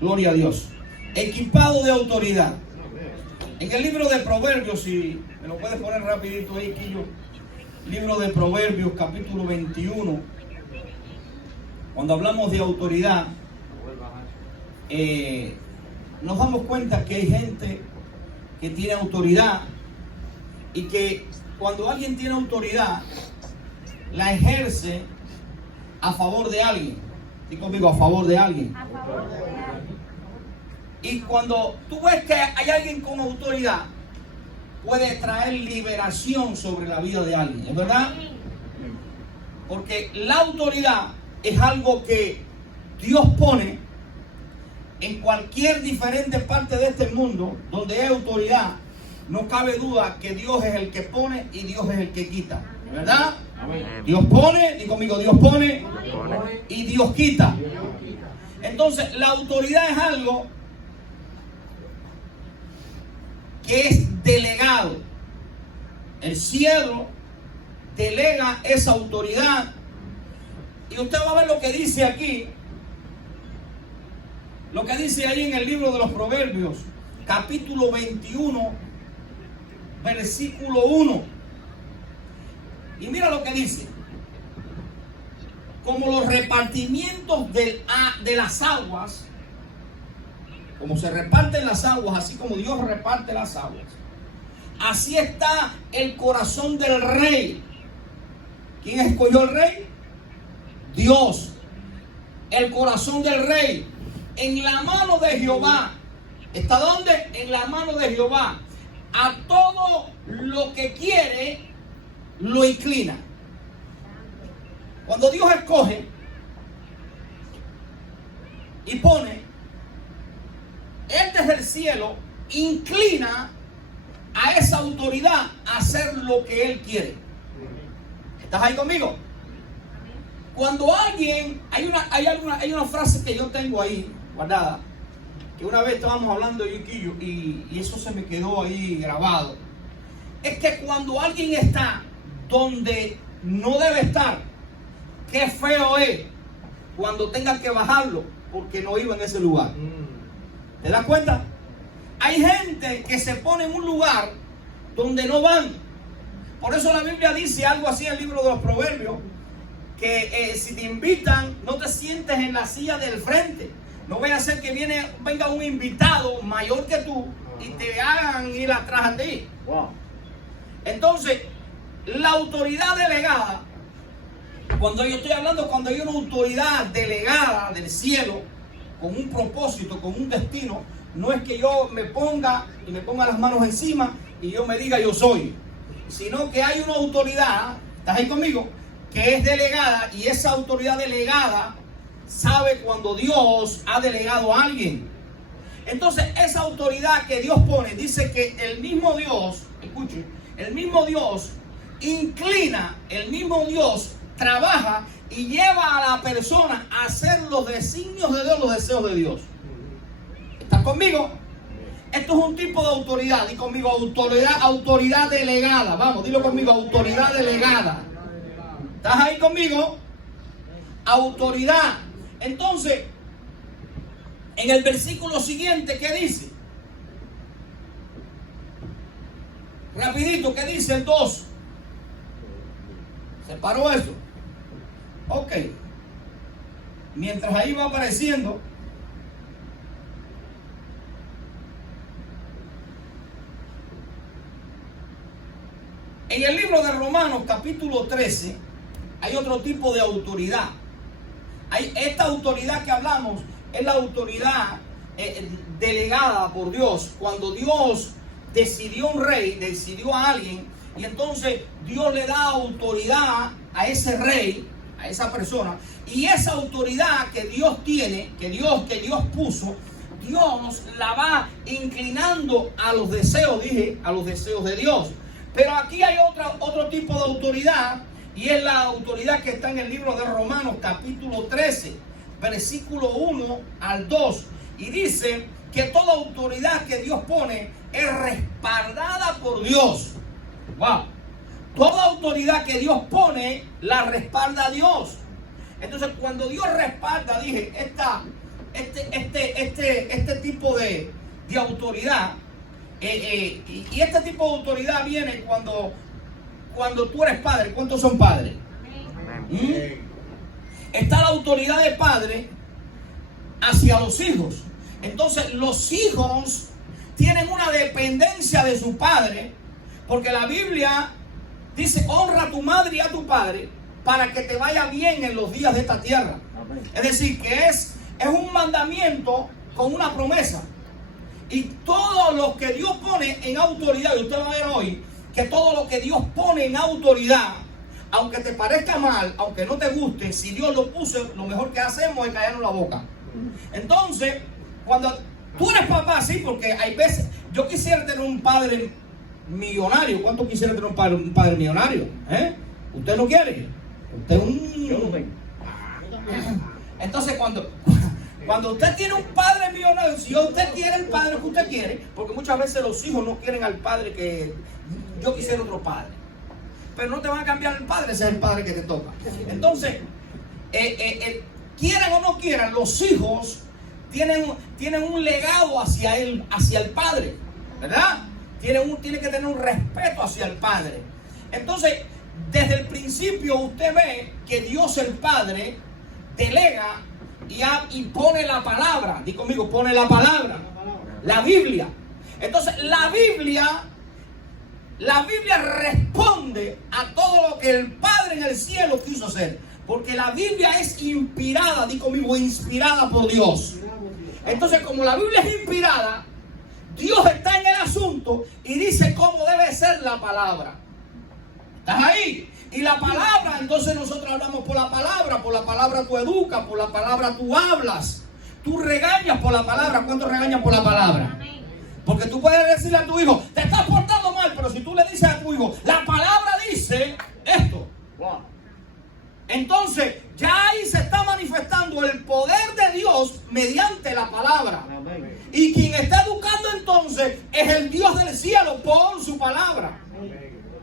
Gloria a Dios. Equipado de autoridad. En el libro de Proverbios, si me lo puedes poner rapidito ahí, Quillo. Libro de Proverbios, capítulo 21. Cuando hablamos de autoridad, nos damos cuenta que hay gente que tiene autoridad y que cuando alguien tiene autoridad, la ejerce a favor de alguien. Dí conmigo, a favor de alguien. A favor de alguien. Y cuando tú ves que hay alguien con autoridad, puede traer liberación sobre la vida de alguien, ¿es verdad? Porque la autoridad es algo que Dios pone en cualquier diferente parte de este mundo. Donde hay autoridad, no cabe duda que Dios es el que pone y Dios es el que quita, ¿verdad? Dios pone, di conmigo, Dios pone y Dios quita. Entonces la autoridad es algo que es delegado. El cielo delega esa autoridad. Y usted va a ver lo que dice aquí. Lo que dice ahí en el libro de los Proverbios, capítulo 21, versículo 1. Y mira lo que dice. Como los repartimientos de las aguas, como se reparten las aguas, así como Dios reparte las aguas, así está el corazón del rey. ¿Quién escogió el rey? Dios. El corazón del rey en la mano de Jehová. ¿Está dónde? En la mano de Jehová. A todo lo que quiere lo inclina. Cuando Dios escoge y pone, Él desde el cielo inclina a esa autoridad a hacer lo que Él quiere. ¿Estás ahí conmigo? Cuando alguien, hay una frase que yo tengo ahí guardada, que una vez estábamos hablando de Yuquillo y eso se me quedó ahí grabado. Es que cuando alguien está donde no debe estar, qué feo es cuando tenga que bajarlo porque no iba en ese lugar. ¿Te das cuenta? Hay gente que se pone en un lugar donde no van. Por eso la Biblia dice algo así en el libro de los Proverbios, que si te invitan, no te sientes en la silla del frente. No vaya a ser que venga un invitado mayor que tú y te hagan ir atrás de ti. Wow. Entonces, la autoridad delegada, cuando yo estoy hablando, cuando hay una autoridad delegada del cielo, con un propósito, con un destino, no es que yo me ponga las manos encima y yo me diga yo soy, sino que hay una autoridad, ¿estás ahí conmigo?, que es delegada, y esa autoridad delegada sabe cuando Dios ha delegado a alguien. Entonces esa autoridad que Dios pone, dice que el mismo Dios, escuche, el mismo Dios inclina, el mismo Dios trabaja y lleva a la persona a hacer los designios de Dios, los deseos de Dios. ¿Estás conmigo? Esto es un tipo de autoridad. Di conmigo, autoridad delegada. Vamos, dilo conmigo, autoridad delegada. ¿Estás ahí conmigo? Autoridad. Entonces, en el versículo siguiente, ¿qué dice? Rapidito, ¿qué dice el 2? ¿Se paró eso? Ok. Mientras ahí va apareciendo, en el libro de Romanos, capítulo 13, hay otro tipo de autoridad. Esta autoridad que hablamos es la autoridad delegada por Dios. Cuando Dios decidió un rey, decidió a alguien, y entonces Dios le da autoridad a ese rey, a esa persona, y esa autoridad que Dios tiene, que Dios puso, Dios la va inclinando a los deseos, a los deseos de Dios. Pero aquí hay otro tipo de autoridad, y es la autoridad que está en el libro de Romanos, capítulo 13, versículo 1 al 2. Y dice que toda autoridad que Dios pone es respaldada por Dios. Wow. Toda autoridad que Dios pone, la respalda Dios. Entonces, cuando Dios respalda, este tipo de autoridad. Y este tipo de autoridad viene cuando tú eres padre. ¿Cuántos son padres? Está la autoridad de padre hacia los hijos. Entonces los hijos tienen una dependencia de su padre, porque la Biblia dice: honra a tu madre y a tu padre para que te vaya bien en los días de esta tierra. Es decir, que es un mandamiento con una promesa. Y todo lo que Dios pone en autoridad, y usted va a ver hoy que todo lo que Dios pone en autoridad, aunque te parezca mal, aunque no te guste, si Dios lo puso, lo mejor que hacemos es callarnos la boca. Entonces, cuando tú eres papá, sí, porque hay veces, yo quisiera tener un padre millonario. ¿Cuánto quisiera tener un padre millonario? ¿Usted no quiere? Usted Yo no tengo. Entonces, cuando usted tiene un padre millonario, si usted quiere el padre que usted quiere, porque muchas veces los hijos no quieren al padre que yo quisiera otro padre, pero no te van a cambiar el padre, ese es el padre que te toca. Entonces, quieran o no quieran, los hijos tienen un legado hacia el padre, ¿verdad? Tiene que tener un respeto hacia el padre. Entonces, desde el principio usted ve que Dios el Padre delega y pone la palabra. Di conmigo, pone la palabra. La Biblia. Entonces, la Biblia responde a todo lo que el Padre en el cielo quiso hacer. Porque la Biblia es inspirada, di conmigo, inspirada por Dios. Entonces, como la Biblia es inspirada, Dios está en el asunto y dice cómo debe ser la palabra. ¿Estás ahí? Y la palabra, entonces nosotros hablamos por la palabra tú educas, por la palabra tú hablas, tú regañas por la palabra. ¿Cuántos regañan por la palabra? Porque tú puedes decirle a tu hijo: te estás portando mal, pero si tú le dices a tu hijo: la palabra dice esto, entonces ya ahí se está manifestando el poder de Dios mediante la palabra. Y quien está educando entonces es el Dios del cielo por su palabra.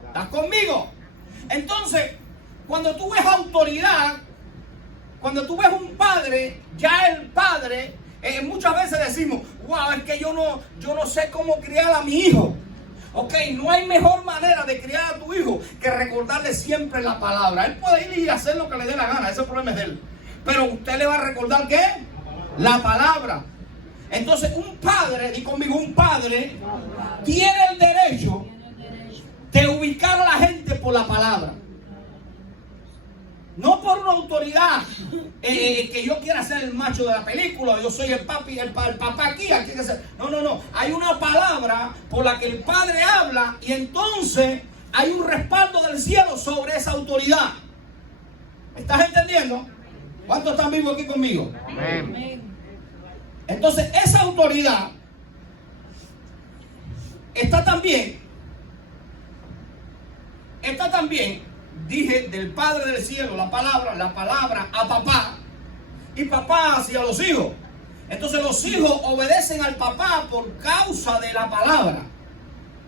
¿Estás conmigo? Entonces, cuando tú ves autoridad, cuando tú ves un padre, ya el padre, muchas veces decimos: wow, es que yo no sé cómo criar a mi hijo. Ok, no hay mejor manera de criar a tu hijo que recordarle siempre la palabra. Él puede ir y hacer lo que le dé la gana, ese problema es de él. Pero usted le va a recordar ¿qué? La palabra. Entonces, un padre, di conmigo, un padre tiene el derecho de ubicar a la gente por la palabra. No por una autoridad que yo quiera ser el macho de la película, yo soy el papi, el papá aquí que ser. No. Hay una palabra por la que el padre habla y entonces hay un respaldo del cielo sobre esa autoridad. ¿Me estás entendiendo? ¿Cuántos están vivos aquí conmigo? Amén. Entonces esa autoridad está también, dije, del Padre del cielo, la palabra a papá, y papá hacia los hijos. Entonces los hijos obedecen al papá por causa de la palabra.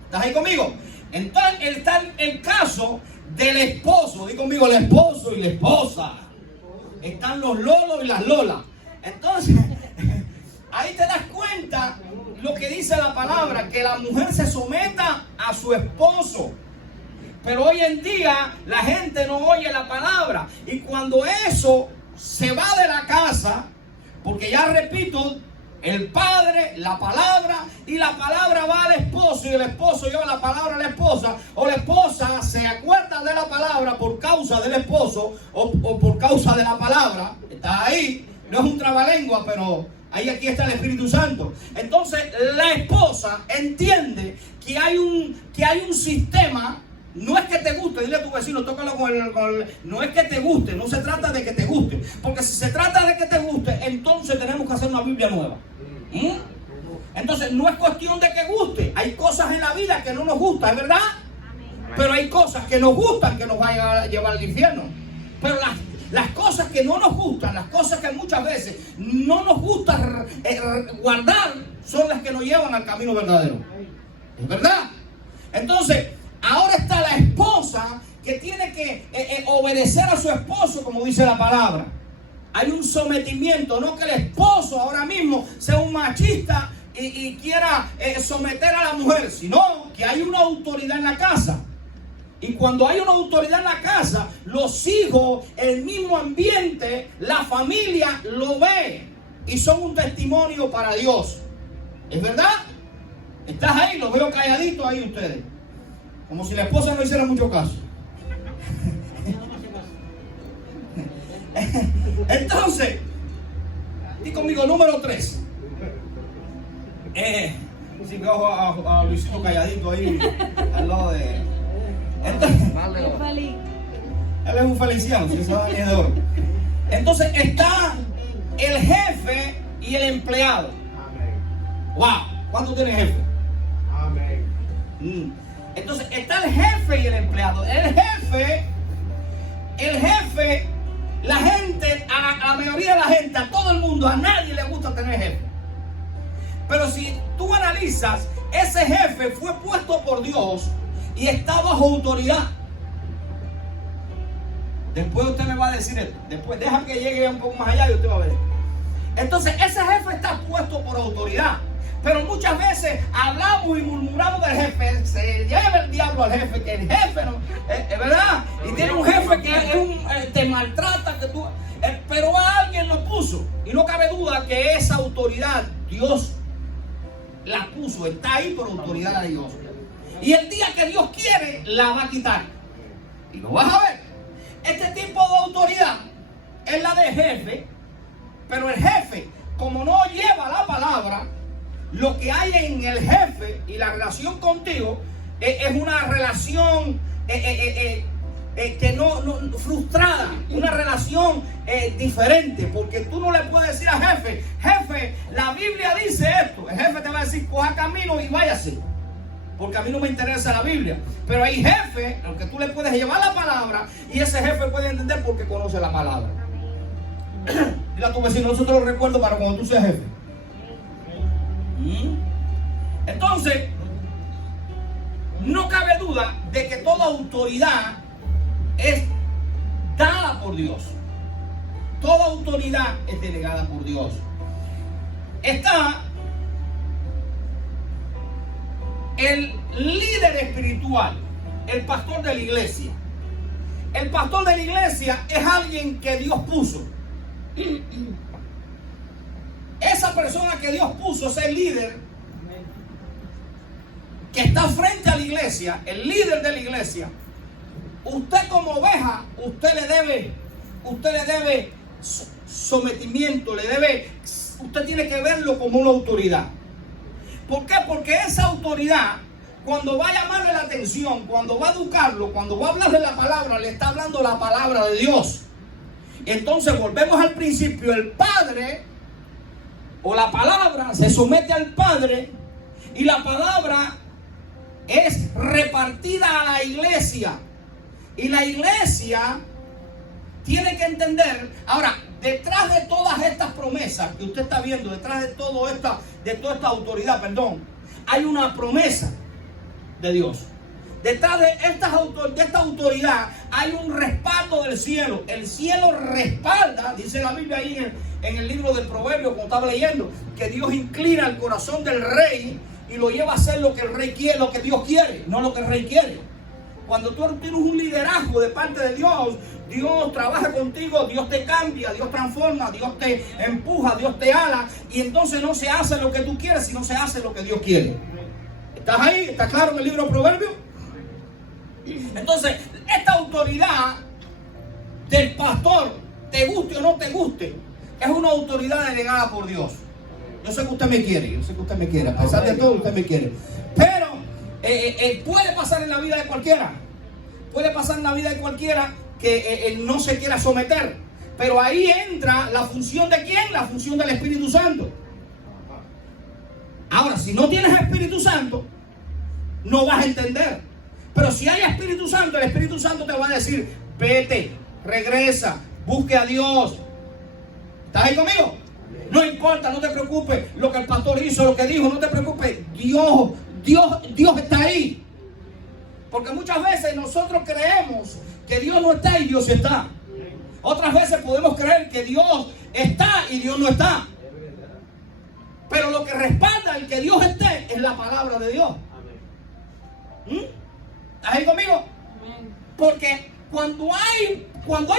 ¿Estás ahí conmigo? Entonces está el caso del esposo. Di conmigo, el esposo y la esposa. Están los lolos y las lolas. Entonces, ahí te das cuenta lo que dice la palabra, que la mujer se someta a su esposo. Pero hoy en día la gente no oye la palabra. Y cuando eso se va de la casa, porque ya repito, el padre, la palabra, y la palabra va al esposo, y el esposo lleva la palabra a la esposa, o la esposa se acuerda de la palabra por causa del esposo, o por causa de la palabra. Está ahí, no es un trabalengua, pero aquí está el Espíritu Santo. Entonces la esposa entiende que hay un sistema. No es que te guste, dile a tu vecino, tócalo no es que te guste, no se trata de que te guste. Porque si se trata de que te guste, entonces tenemos que hacer una Biblia nueva. Entonces no es cuestión de que guste. Hay cosas en la vida que no nos gustan, ¿es verdad? Pero hay cosas que nos gustan que nos van a llevar al infierno. Pero las cosas que no nos gustan, las cosas que muchas veces no nos gusta guardar, son las que nos llevan al camino verdadero. ¿Es verdad? Entonces, ahora está la esposa que tiene que obedecer a su esposo, como dice la palabra. hay un sometimiento, no que el esposo ahora mismo sea un machista y quiera someter a la mujer, sino que hay una autoridad en la casa. Y cuando hay una autoridad en la casa, los hijos, el mismo ambiente, la familia lo ve y son un testimonio para Dios. ¿Es verdad? Estás ahí, los veo calladitos ahí ustedes, como si la esposa no hiciera mucho caso. Entonces, y conmigo, número 3. Si veo a Luisito calladito ahí al lado de. Entonces, él es un feliciano, si se da 10 de oro. Entonces está el jefe y el empleado. Wow, ¿cuánto tiene jefe? Entonces está el jefe y el empleado. El jefe, la gente, a la mayoría de la gente, a todo el mundo, a nadie le gusta tener jefe. Pero si tú analizas, ese jefe fue puesto por Dios y está bajo autoridad. Después usted me va a decir esto. Después deja que llegue un poco más allá y usted va a ver esto. Entonces ese jefe está puesto por autoridad. Pero muchas veces hablamos y murmuramos del jefe. Se lleva el diablo al jefe, que el jefe no, es verdad. Y tiene un jefe que te maltrata, que tú, pero alguien lo puso. Y no cabe duda que esa autoridad Dios la puso. Está ahí por autoridad de Dios. Y el día que Dios quiere, la va a quitar. Y lo vas a ver. Este tipo de autoridad es la de jefe. Pero el jefe, como no lleva la palabra, lo que hay en el jefe y la relación contigo es una relación que no frustrada, una relación diferente, porque tú no le puedes decir al jefe, la Biblia dice esto. El jefe te va a decir, coja camino y váyase, porque a mí no me interesa la Biblia. Pero hay jefe, al que tú le puedes llevar la palabra, y ese jefe puede entender porque conoce la palabra. Dile a tu vecino, nosotros lo recuerdo para cuando tú seas jefe. Entonces, no cabe duda de que toda autoridad es dada por Dios. Toda autoridad es delegada por Dios. Está el líder espiritual, el pastor de la iglesia. El pastor de la iglesia es alguien que Dios puso. Esa persona que Dios puso, ese líder que está frente a la iglesia, el líder de la iglesia, usted como oveja, usted le debe sometimiento, usted tiene que verlo como una autoridad. ¿Por qué? Porque esa autoridad, cuando va a llamarle la atención, cuando va a educarlo, cuando va a hablarle la palabra, le está hablando la palabra de Dios. Entonces volvemos al principio, el padre o la palabra se somete al padre y la palabra es repartida a la iglesia. Y la iglesia tiene que entender. Ahora, detrás de todas estas promesas que usted está viendo, detrás de toda esta autoridad, hay una promesa de Dios. Detrás de esta autoridad hay un respaldo del cielo. El cielo respalda, dice la Biblia ahí en el libro del Proverbio, como estaba leyendo, que Dios inclina el corazón del rey y lo lleva a hacer lo que el rey quiere, lo que Dios quiere, no lo que el rey quiere. Cuando tú tienes un liderazgo de parte de Dios, Dios trabaja contigo, Dios te cambia, Dios transforma, Dios te empuja, Dios te ala, y entonces no se hace lo que tú quieres, sino se hace lo que Dios quiere. ¿Estás ahí? ¿Está claro en el libro de Proverbios? Entonces, esta autoridad del pastor, te guste o no te guste, es una autoridad delegada por Dios. Yo sé que usted me quiere, a pesar de todo usted me quiere. Pero puede pasar en la vida de cualquiera. Puede pasar en la vida de cualquiera que no se quiera someter. Pero ahí entra la función de ¿quién? La función del Espíritu Santo. Ahora, si no tienes Espíritu Santo, no vas a entender. Pero si hay Espíritu Santo, el Espíritu Santo te va a decir, vete, regresa, busque a Dios. ¿Estás ahí conmigo? No importa, no te preocupes lo que el pastor hizo, lo que dijo, no te preocupes. Dios está ahí. Porque muchas veces nosotros creemos que Dios no está y Dios está. Otras veces podemos creer que Dios está y Dios no está. Pero lo que respalda el que Dios esté es la palabra de Dios. ¿Estás ahí conmigo? Porque cuando hay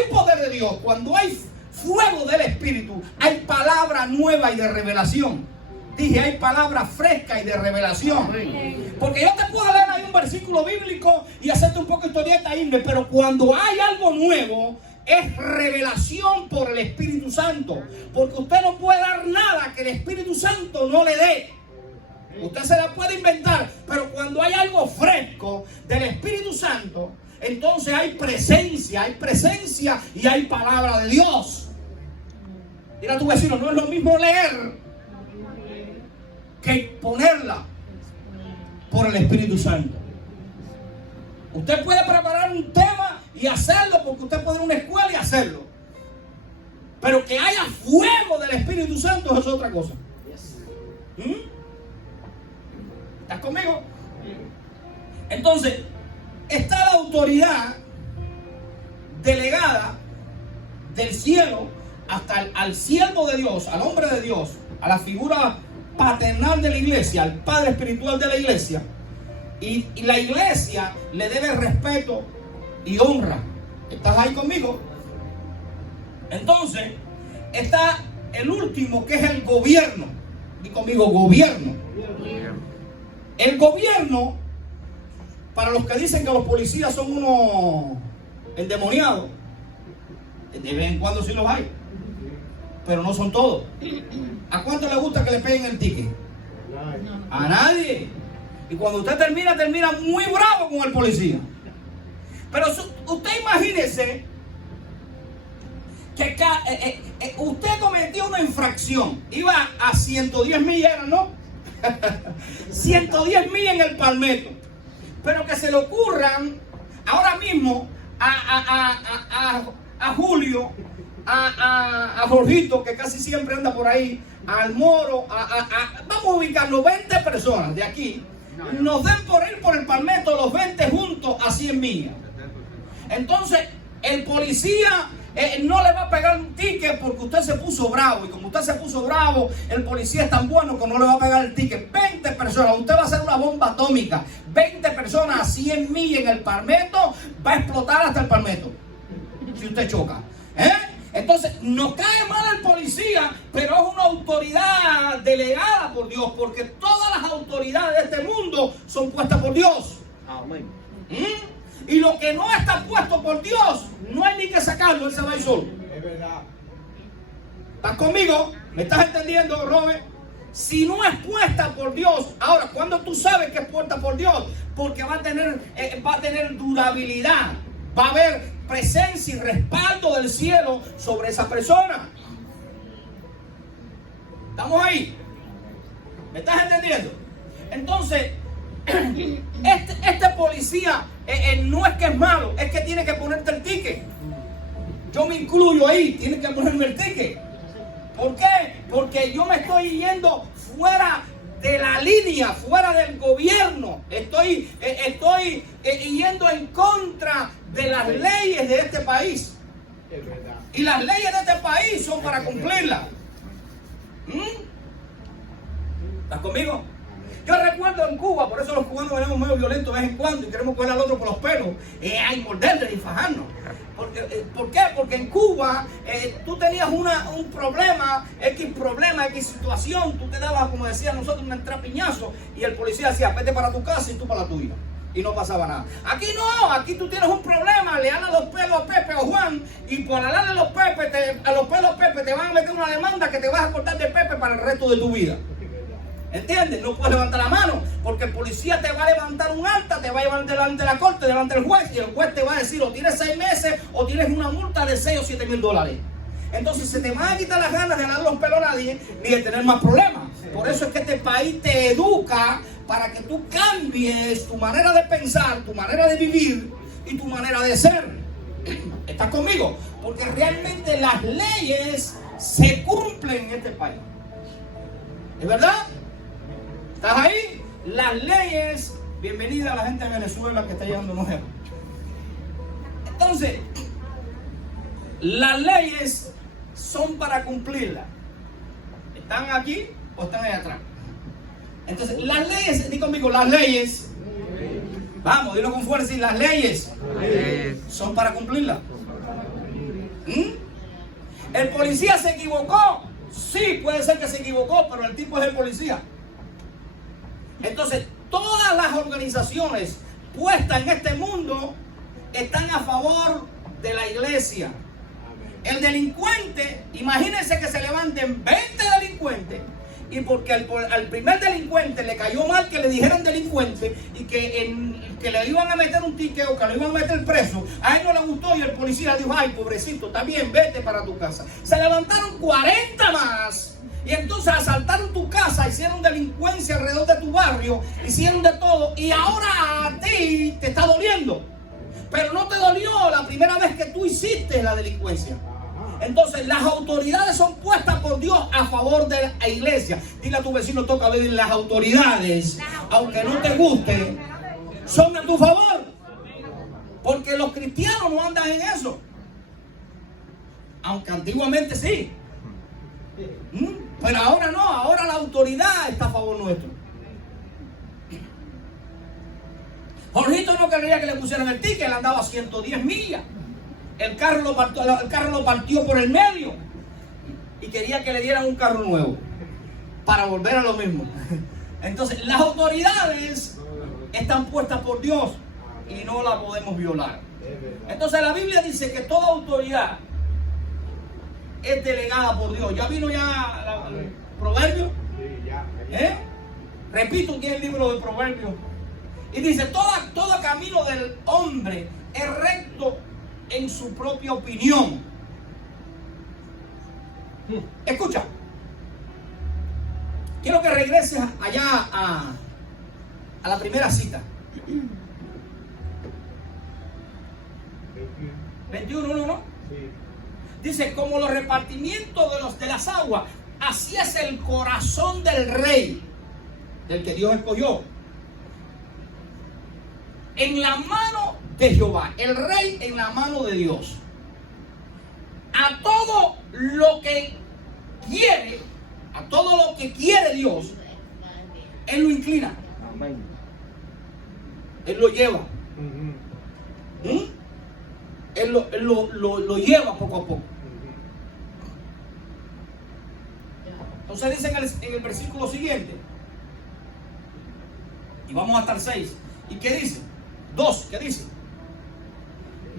poder de Dios, cuando hay fuego del Espíritu, hay palabra nueva y de revelación. Dije, hay palabra fresca y de revelación. Porque yo te puedo leer ahí un versículo bíblico y hacerte un poco de historieta e irme, pero cuando hay algo nuevo, es revelación por el Espíritu Santo. Porque usted no puede dar nada que el Espíritu Santo no le dé. Usted se la puede inventar, pero cuando hay algo fresco del Espíritu Santo, entonces hay presencia y hay palabra de Dios. Mira a tu vecino, no es lo mismo leer que ponerla por el Espíritu Santo. Usted puede preparar un tema y hacerlo, porque usted puede ir a una escuela y hacerlo. Pero que haya fuego del Espíritu Santo es otra cosa. ¿Estás conmigo? Entonces, está la autoridad delegada del cielo hasta al siervo de Dios, al hombre de Dios, a la figura paternal de la iglesia, al padre espiritual de la iglesia. Y la iglesia le debe respeto y honra. ¿Estás ahí conmigo? Entonces, está el último, que es el gobierno. Di conmigo, gobierno. El gobierno, para los que dicen que los policías son unos endemoniados, de vez en cuando sí los hay, pero no son todos. ¿A cuánto le gusta que le peguen el ticket? A nadie. Y cuando usted termina muy bravo con el policía. Pero usted imagínese que usted cometió una infracción. Iba a 110 millas, ¿no? 110 millas en el palmetto. Pero que se le ocurran ahora mismo a Julio, a Jorgito, que casi siempre anda por ahí, al Moro, vamos a ubicarnos 20 personas de aquí, nos den por ir por el palmetto los 20 juntos a 100 millas. Entonces el policía no le va a pegar un ticket porque usted se puso bravo, y como usted se puso bravo, el policía es tan bueno que no le va a pegar el ticket. 20 personas, usted va a hacer una bomba atómica. 20 personas a 100 millas en el palmetto, va a explotar hasta el palmetto si usted choca. Entonces nos cae mal el policía, pero es una autoridad delegada por Dios, porque todas las autoridades de este mundo son puestas por Dios. Amén. Y lo que no está puesto por Dios, no hay ni que sacarlo, él se va a ir solo. Es verdad. ¿Estás conmigo? ¿Me estás entendiendo, Robert? Si no es puesta por Dios, ahora, ¿cuándo tú sabes que es puesta por Dios? Porque va a tener durabilidad, va a haber presencia y respaldo del cielo sobre esa persona. ¿Estamos ahí? ¿Me estás entendiendo? Entonces, este policía no es que es malo, es que tiene que ponerte el ticket. Yo me incluyo ahí, tiene que ponerme el ticket. ¿Por qué? Porque yo me estoy yendo fuera de la línea, fuera del gobierno. Estoy yendo en contra de las leyes de este país. Y las leyes de este país son para cumplirlas. ¿Estás conmigo? Yo recuerdo en Cuba, por eso los cubanos venimos medio violentos de vez en cuando y queremos coger al otro por los pelos, y morderle y fajarnos. ¿Por qué? Porque en Cuba tú tenías un problema, X situación, tú te dabas, como decía nosotros, un entrapiñazo y el policía decía, vete para tu casa y tú para la tuya. Y no pasaba nada. Aquí no, aquí tú tienes un problema, le alas los pelos a Pepe o Juan, y por alarle los pelos a Pepe te van a meter una demanda que te vas a cortar de Pepe para el resto de tu vida. ¿Entiendes? No puedes levantar la mano, porque el policía te va a levantar un acta, te va a llevar delante de la corte, delante del juez, y el juez te va a decir, o tienes 6 meses, o tienes una multa de 6 o 7 mil dólares. Entonces se te van a quitar las ganas de alar los pelos a nadie, ni de tener más problemas. Por eso es que este país te educa para que tú cambies tu manera de pensar, tu manera de vivir y tu manera de ser. ¿Estás conmigo? Porque realmente las leyes se cumplen en este país. ¿Es verdad? ¿Estás ahí? Las leyes. Bienvenida a la gente de Venezuela que está llegando nuevo. Entonces, Las leyes son para cumplirlas. ¿Están aquí o están allá atrás? Entonces, las leyes, di conmigo, las leyes. Vamos, dilo con fuerza, y las leyes son para cumplirlas. ¿El policía se equivocó? Sí, puede ser que se equivocó, pero el tipo es el policía. Entonces, todas las organizaciones puestas en este mundo están a favor de la iglesia. El delincuente, imagínense que se levanten 20 delincuentes y porque al primer delincuente le cayó mal que le dijeran delincuente y que le iban a meter un ticket o que le iban a meter preso, a él no le gustó y el policía dijo, ay pobrecito, está bien, vete para tu casa. Se levantaron 40 más y entonces asaltaron tu casa, hicieron delincuencia alrededor de tu barrio, hicieron de todo y ahora a ti te está doliendo, pero no te dolió la primera vez que tú hiciste la delincuencia. Entonces las autoridades son puestas por Dios a favor de la iglesia. Dile a tu vecino, toca ver, las autoridades, aunque no te guste, son a tu favor. Porque los cristianos no andan en eso. Aunque antiguamente sí. Pero ahora no, ahora la autoridad está a favor nuestro. Jorgito no quería que le pusieran el ticket, él andaba a 110 millas. El carro lo partió por el medio y quería que le dieran un carro nuevo para volver a lo mismo. Entonces, las autoridades están puestas por Dios y no la podemos violar. Entonces, la Biblia dice que toda autoridad es delegada por Dios. ¿Ya vino ya el proverbio? Repito que es el libro de Proverbios. Y dice, todo camino del hombre es recto en su propia opinión. Escucha, quiero que regreses allá a la primera cita. 21, ¿no? Dice, como los repartimientos de las aguas, así es el corazón del rey, del que Dios escogió, en la mano de Jehová, el rey en la mano de Dios. A todo lo que quiere, Dios, Él lo inclina. Él lo lleva. Él lo lleva poco a poco. Entonces dice en el versículo siguiente, y vamos hasta el 6. ¿Y qué dice? 2, ¿qué dice?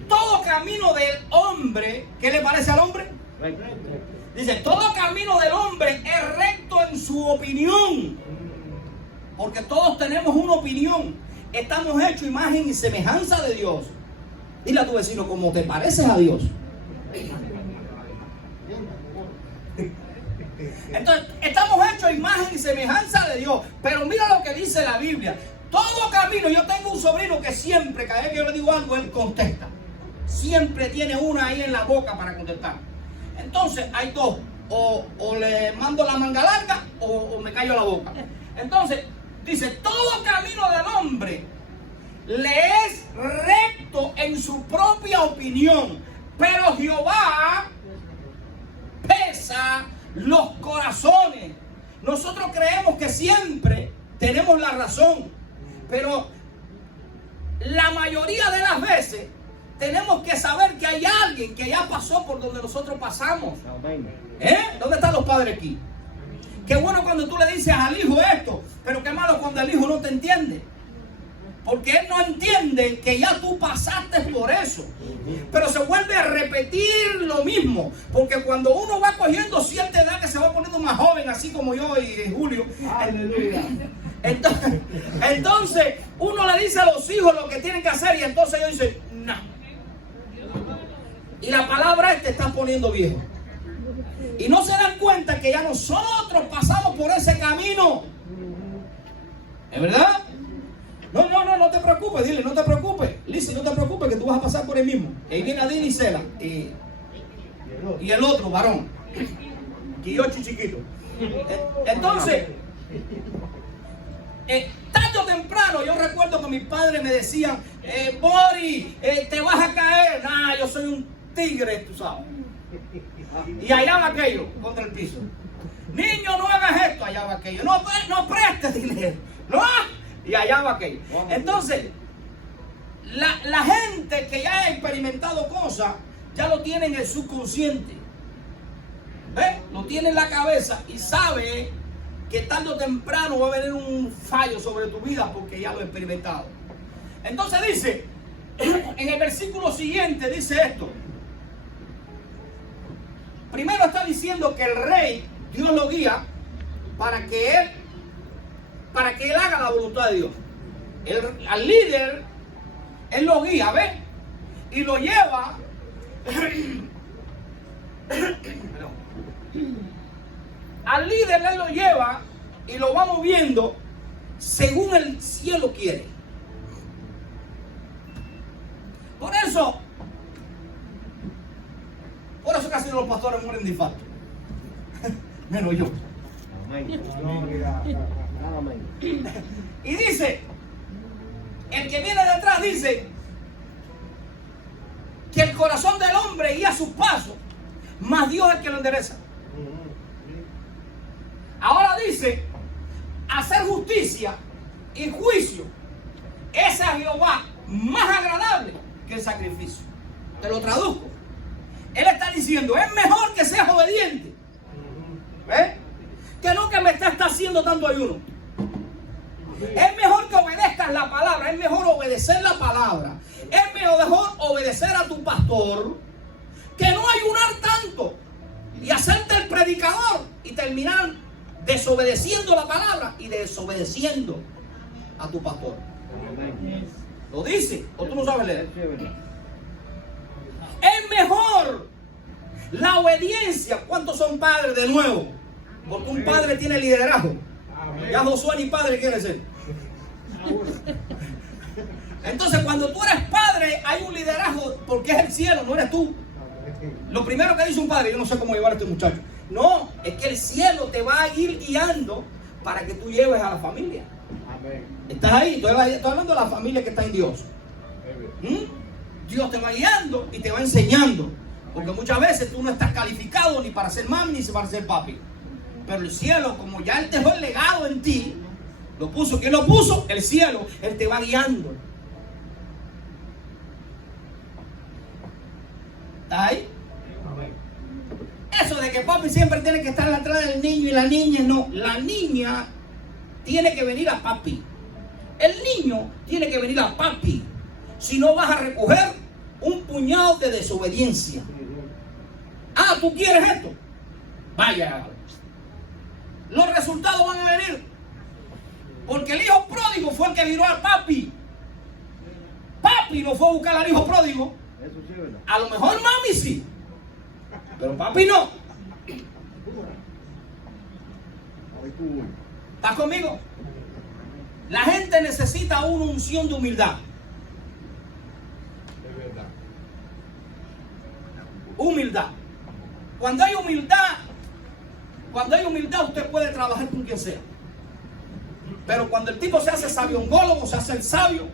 Todo camino del hombre, ¿qué le parece al hombre? Dice, todo camino del hombre es recto en su opinión. Porque todos tenemos una opinión. Estamos hechos imagen y semejanza de Dios. Dile a tu vecino, como te pareces a Dios. Entonces, estamos hechos imagen y semejanza de Dios. Pero mira lo que dice la Biblia. Todo camino, yo tengo un sobrino que siempre, cada vez que yo le digo algo, él contesta. Siempre tiene una ahí en la boca para contestar. Entonces, hay dos. O le mando la manga larga o me callo la boca. Entonces, dice, todo camino del hombre le es recto en su propia opinión. Pero Jehová pesa los corazones. Nosotros creemos que siempre tenemos la razón. Pero la mayoría de las veces tenemos que saber que hay alguien que ya pasó por donde nosotros pasamos. ¿Dónde están los padres aquí? Qué bueno cuando tú le dices al hijo esto, pero qué malo cuando el hijo no te entiende. Porque él no entiende que ya tú pasaste por eso. Pero se vuelve a repetir lo mismo. Porque cuando uno va cogiendo cierta edad, que se va poniendo más joven, así como yo y Julio. Aleluya. Entonces uno le dice a los hijos lo que tienen que hacer y entonces ellos dicen, no. Y la palabra te está poniendo viejo. Y no se dan cuenta que ya nosotros pasamos por ese camino. ¿Es verdad? No te preocupes, dile, no te preocupes. Lizzy, no te preocupes que tú vas a pasar por el mismo. Ahí viene Adina y Cela. Y el otro, varón. Quillochi chiquito. Entonces, tarde o temprano, yo recuerdo que mis padres me decían, Bori, te vas a caer. Yo soy un tigre, tú sabes. Y allá va aquello contra el piso. Niño, no hagas esto, allá va aquello. No prestes dinero. No, y allá va aquello. Entonces, la gente que ya ha experimentado cosas, ya lo tiene en el subconsciente. ¿Ves? Lo tiene en la cabeza y sabe que tarde o temprano va a venir un fallo sobre tu vida porque ya lo he experimentado. Entonces dice, en el versículo siguiente dice esto. Primero está diciendo que el rey, Dios lo guía para que él haga la voluntad de Dios. Al líder, él lo guía, ¿ves? Y lo lleva al líder, él lo lleva y lo va moviendo según el cielo quiere. Por eso casi los pastores mueren de infarto. Menos yo. Y dice, el que viene detrás dice que el corazón del hombre guía sus pasos, mas Dios es el que lo endereza. Ahora dice, hacer justicia y juicio es a Jehová más agradable que el sacrificio. Te lo traduzco. Él está diciendo, es mejor que seas obediente. ¿Ves? Que no que me estés haciendo tanto ayuno. Es mejor que obedezcas la palabra. Es mejor obedecer la palabra. Es mejor obedecer a tu pastor que no ayunar tanto y hacerte el predicador y terminar desobedeciendo la palabra y desobedeciendo a tu pastor. ¿Lo dice? ¿O tú no sabes leer? Es mejor la obediencia. ¿Cuántos son padres de nuevo? Porque un padre tiene liderazgo. Ya Josué ni padre quiere ser. Entonces cuando tú eres padre hay un liderazgo porque es el cielo, no eres tú. Lo primero que dice un padre, yo no sé cómo llevar a este muchacho. No, es que el cielo te va a ir guiando para que tú lleves a la familia. ¿Estás ahí? Estoy hablando de la familia que está en Dios. Dios te va guiando y te va enseñando. Porque muchas veces tú no estás calificado ni para ser mami ni para ser papi. Pero el cielo, como ya Él dejó el legado en ti, lo puso. ¿Quién lo puso? El cielo. Él te va guiando. ¿Está ahí? Eso de que papi siempre tiene que estar atrás del niño y la niña, no. La niña tiene que venir a papi. El niño tiene que venir a papi. Si no vas a recoger un puñado de desobediencia. Ah, ¿tú quieres esto? Vaya. Los resultados van a venir. Porque el hijo pródigo fue el que viró al papi. Papi no fue a buscar al hijo pródigo. A lo mejor mami sí. Pero papi no. ¿Estás conmigo? La gente necesita una unción de humildad. Humildad. Cuando hay humildad usted puede trabajar con quien sea. Pero cuando el tipo se hace sabiongólogo, se hace el sabio,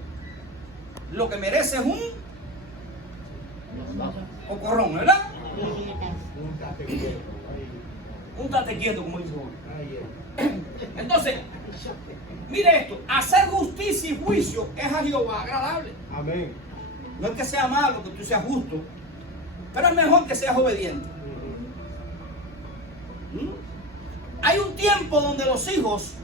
lo que merece es un cocorrón, ¿verdad? Un tate quieto, como dice uno. Entonces, mire esto, hacer justicia y juicio es a Jehová agradable. Amén. No es que sea malo, que tú seas justo, pero es mejor que seas obediente. Hay un tiempo donde los hijos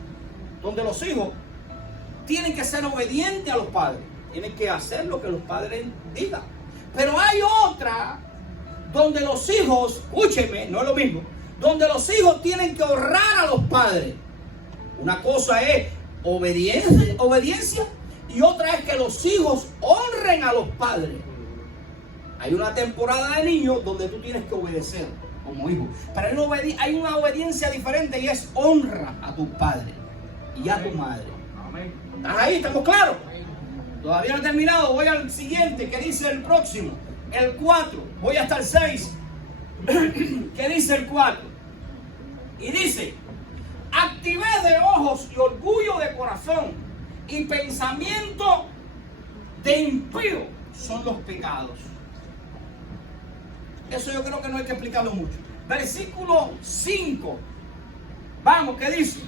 tienen que ser obedientes a los padres. Tienen que hacer lo que los padres digan. Pero hay otra donde los hijos, escúcheme, no es lo mismo, donde los hijos tienen que honrar a los padres. Una cosa es obediencia y otra es que los hijos honren a los padres. Hay una temporada de niños donde tú tienes que obedecer como hijo. Pero hay una obediencia diferente y es honra a tus padres y a tu madre. ¿Estás ahí? ¿Estamos claros? Todavía no he terminado. Voy al siguiente, que dice el próximo. El 4. Voy hasta el 6. ¿Qué dice el 4? Y dice: actividad de ojos y orgullo de corazón y pensamiento de impío son los pecados. Eso yo creo que no hay que explicarlo mucho. Versículo 5. Vamos, ¿qué dice?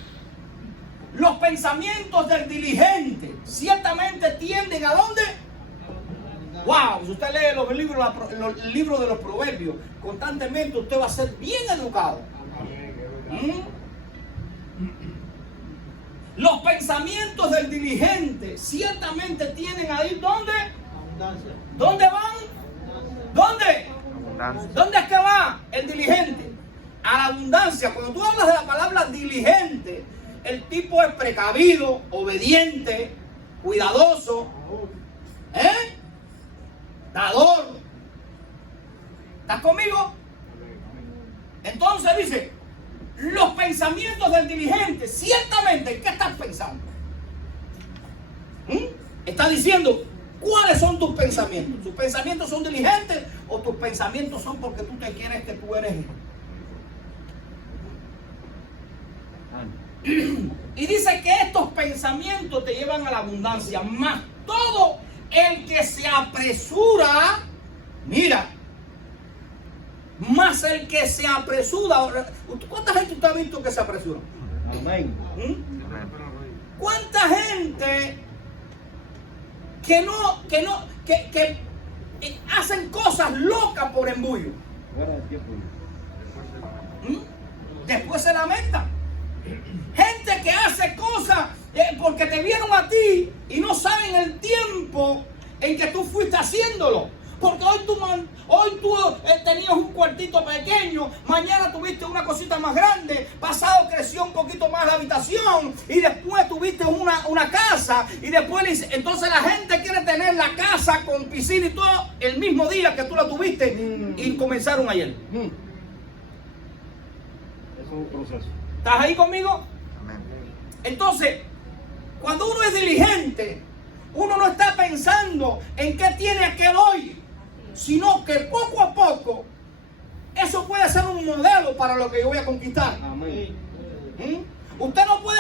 Los pensamientos del diligente ciertamente tienden ¿a dónde? Wow, si usted lee los libros de los proverbios, constantemente usted va a ser bien educado. Los pensamientos del diligente ciertamente tienen ahí ¿dónde? ¿Dónde van? ¿Dónde? ¿Dónde es que va el diligente? A la abundancia. Cuando tú hablas de la palabra diligente, el tipo es precavido, obediente, cuidadoso, dador. ¿Estás conmigo? Entonces dice, los pensamientos del diligente, ciertamente, ¿qué estás pensando? Está diciendo, ¿cuáles son tus pensamientos? ¿Tus pensamientos son diligentes o tus pensamientos son porque tú te quieres que tú eres? Y dice que estos pensamientos te llevan a la abundancia, más todo el que se apresura, mira, más el que se apresura. ¿Cuánta gente usted ha visto que se apresura? Amén. ¿Cuánta gente que hacen cosas locas por embullo? Después se lamenta. Gente que hace cosas porque te vieron a ti y no saben el tiempo en que tú fuiste haciéndolo. Porque hoy tú tenías un cuartito pequeño, mañana tuviste una cosita más grande, pasado creció un poquito más la habitación y después tuviste una casa y después entonces la gente quiere tener la casa con piscina y todo el mismo día que tú la tuviste y comenzaron ayer. Eso es un proceso. ¿Estás ahí conmigo? Entonces, cuando uno es diligente, uno no está pensando en qué tiene aquel hoy, sino que poco a poco eso puede ser un modelo para lo que yo voy a conquistar. Amén. Usted no puede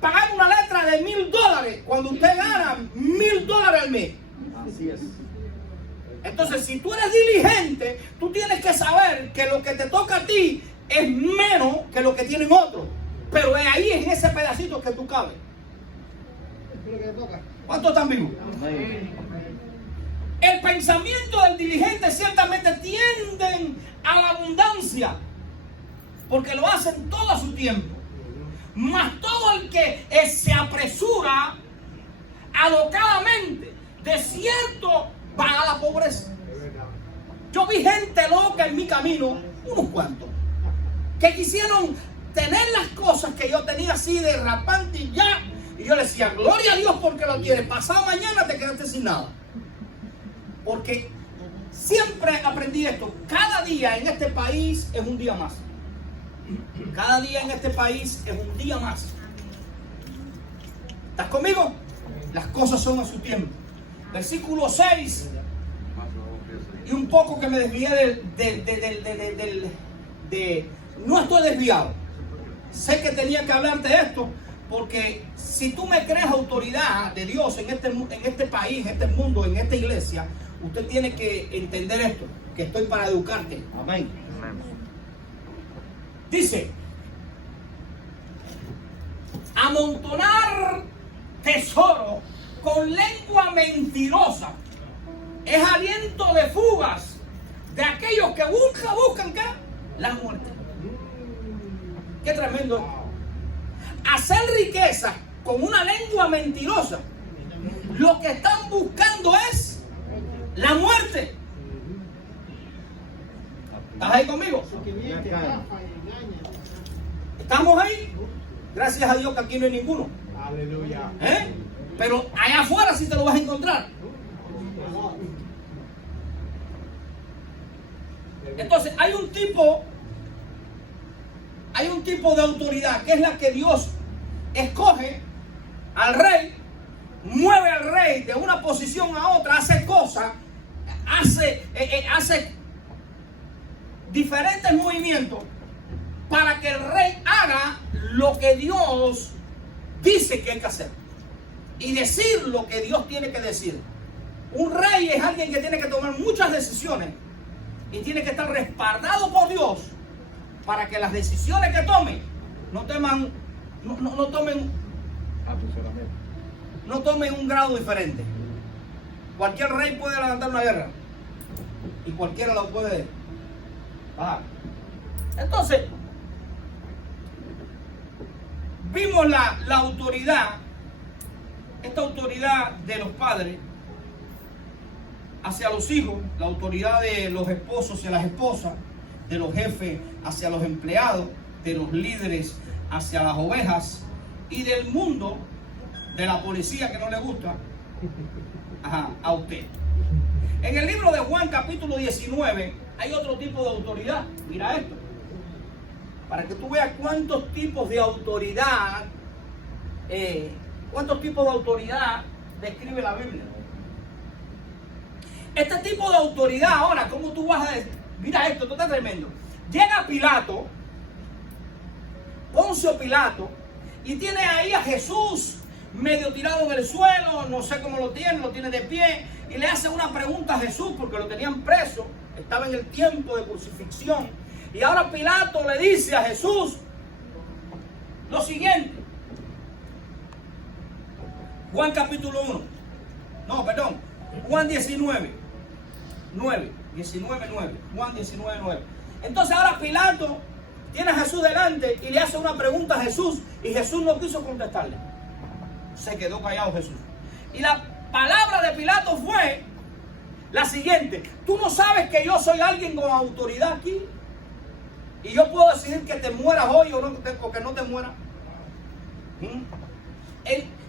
pagar una letra de $1,000 cuando usted gana $1,000 al mes. Así es. Entonces, si tú eres diligente, tú tienes que saber que lo que te toca a ti es menos que lo que tienen otros. Pero es ahí, en ese pedacito que tú cabes. ¿Cuántos están vivos? El pensamiento del diligente ciertamente tienden a la abundancia, porque lo hacen todo a su tiempo. Mas todo el que se apresura alocadamente, de cierto va a la pobreza. Yo vi gente loca en mi camino, unos cuantos, que quisieron tener las cosas que yo tenía así de rapante y ya. Y yo le decía, gloria a Dios porque lo tienes. Pasado mañana te quedaste sin nada. Porque siempre aprendí esto. Cada día en este país es un día más. Cada día en este país es un día más. ¿Estás conmigo? Las cosas son a su tiempo. Versículo 6. Y un poco que me desvié no estoy desviado. Sé que tenía que hablarte de esto, porque si tú me crees autoridad de Dios en este país, en este mundo, en esta iglesia, usted tiene que entender esto, que estoy para educarte. Amén. Dice, amontonar tesoro con lengua mentirosa es aliento de fugas de aquellos que buscan ¿qué? La muerte. Qué tremendo. Hacer riqueza con una lengua mentirosa, lo que están buscando es la muerte. ¿Estás ahí conmigo? ¿Estamos ahí? Gracias a Dios que aquí no hay ninguno. Aleluya. Pero allá afuera sí te lo vas a encontrar. Entonces hay un tipo de autoridad que es la que Dios escoge al rey, mueve al rey de una posición a otra, hace cosas, hace diferentes movimientos para que el rey haga lo que Dios dice que hay que hacer y decir lo que Dios tiene que decir. Un rey es alguien que tiene que tomar muchas decisiones y tiene que estar respaldado por Dios para que las decisiones que tome no tomen un grado diferente. Cualquier rey puede levantar una guerra y cualquiera lo puede bajar. Entonces, vimos la autoridad, esta autoridad de los padres hacia los hijos, la autoridad de los esposos hacia las esposas, de los jefes hacia los empleados, de los líderes hacia las ovejas y del mundo, de la policía que no le gusta a usted. En el libro de Juan capítulo 19 hay otro tipo de autoridad. Mira esto, para que tú veas cuántos tipos de autoridad describe la Biblia. Este tipo de autoridad, ahora, ¿cómo tú vas a decir? Mira esto está tremendo. Llega Pilato, Poncio Pilato, y tiene ahí a Jesús medio tirado en el suelo, no sé cómo lo tiene de pie, y le hace una pregunta a Jesús porque lo tenían preso, estaba en el tiempo de crucifixión, y ahora Pilato le dice a Jesús lo siguiente. Juan capítulo 1, Juan 19, 9, Juan 19, 9. Entonces ahora Pilato tiene a Jesús delante y le hace una pregunta a Jesús, y Jesús no quiso contestarle. Se quedó callado Jesús. Y la palabra de Pilato fue la siguiente: tú no sabes que yo soy alguien con autoridad aquí, y yo puedo decidir que te mueras hoy o que no te mueras.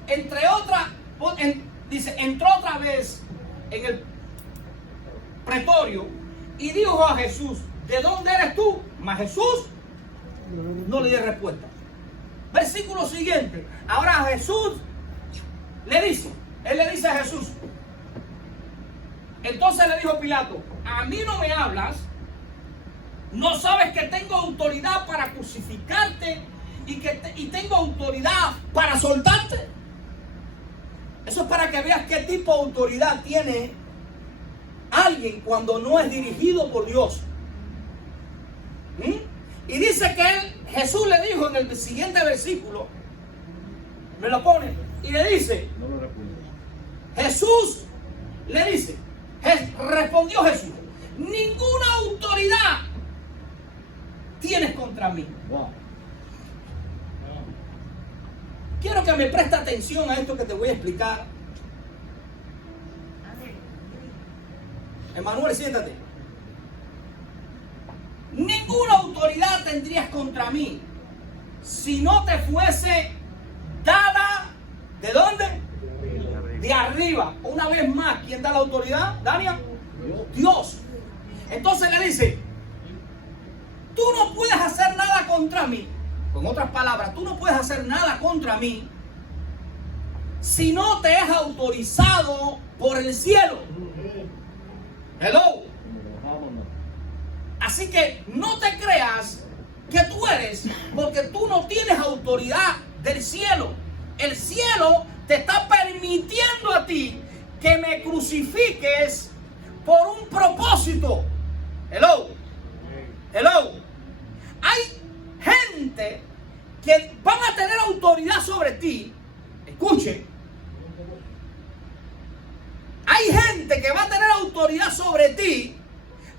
Entre otras, dice, entró otra vez en el pretorio y dijo a Jesús: ¿de dónde eres tú? Mas Jesús no le dio respuesta. Versículo siguiente. Ahora Jesús él le dice a Jesús. Entonces le dijo Pilato: a mí no me hablas, no sabes que tengo autoridad para crucificarte y tengo autoridad para soltarte. Eso es para que veas qué tipo de autoridad tiene alguien cuando no es dirigido por Dios. Y dice que Jesús le dijo en el siguiente versículo, me lo pone, y le dice, Jesús le dice, respondió Jesús: ninguna autoridad tienes contra mí. Wow. Quiero que me preste atención a esto que te voy a explicar. Emanuel, siéntate. Ninguna autoridad tendrías contra mí si no te fuese dada. ¿De dónde? De arriba. Una vez más, ¿quién da la autoridad, Dania? Dios. Entonces le dice: tú no puedes hacer nada contra mí. Con otras palabras, tú no puedes hacer nada contra mí si no te es autorizado por el cielo. Hello. Así que no te creas que tú eres, porque tú no tienes autoridad del cielo. El cielo te está permitiendo a ti que me crucifiques por un propósito. Hello. Hay gente que van a tener autoridad sobre ti. Escuche. Hay gente que va a tener autoridad sobre ti,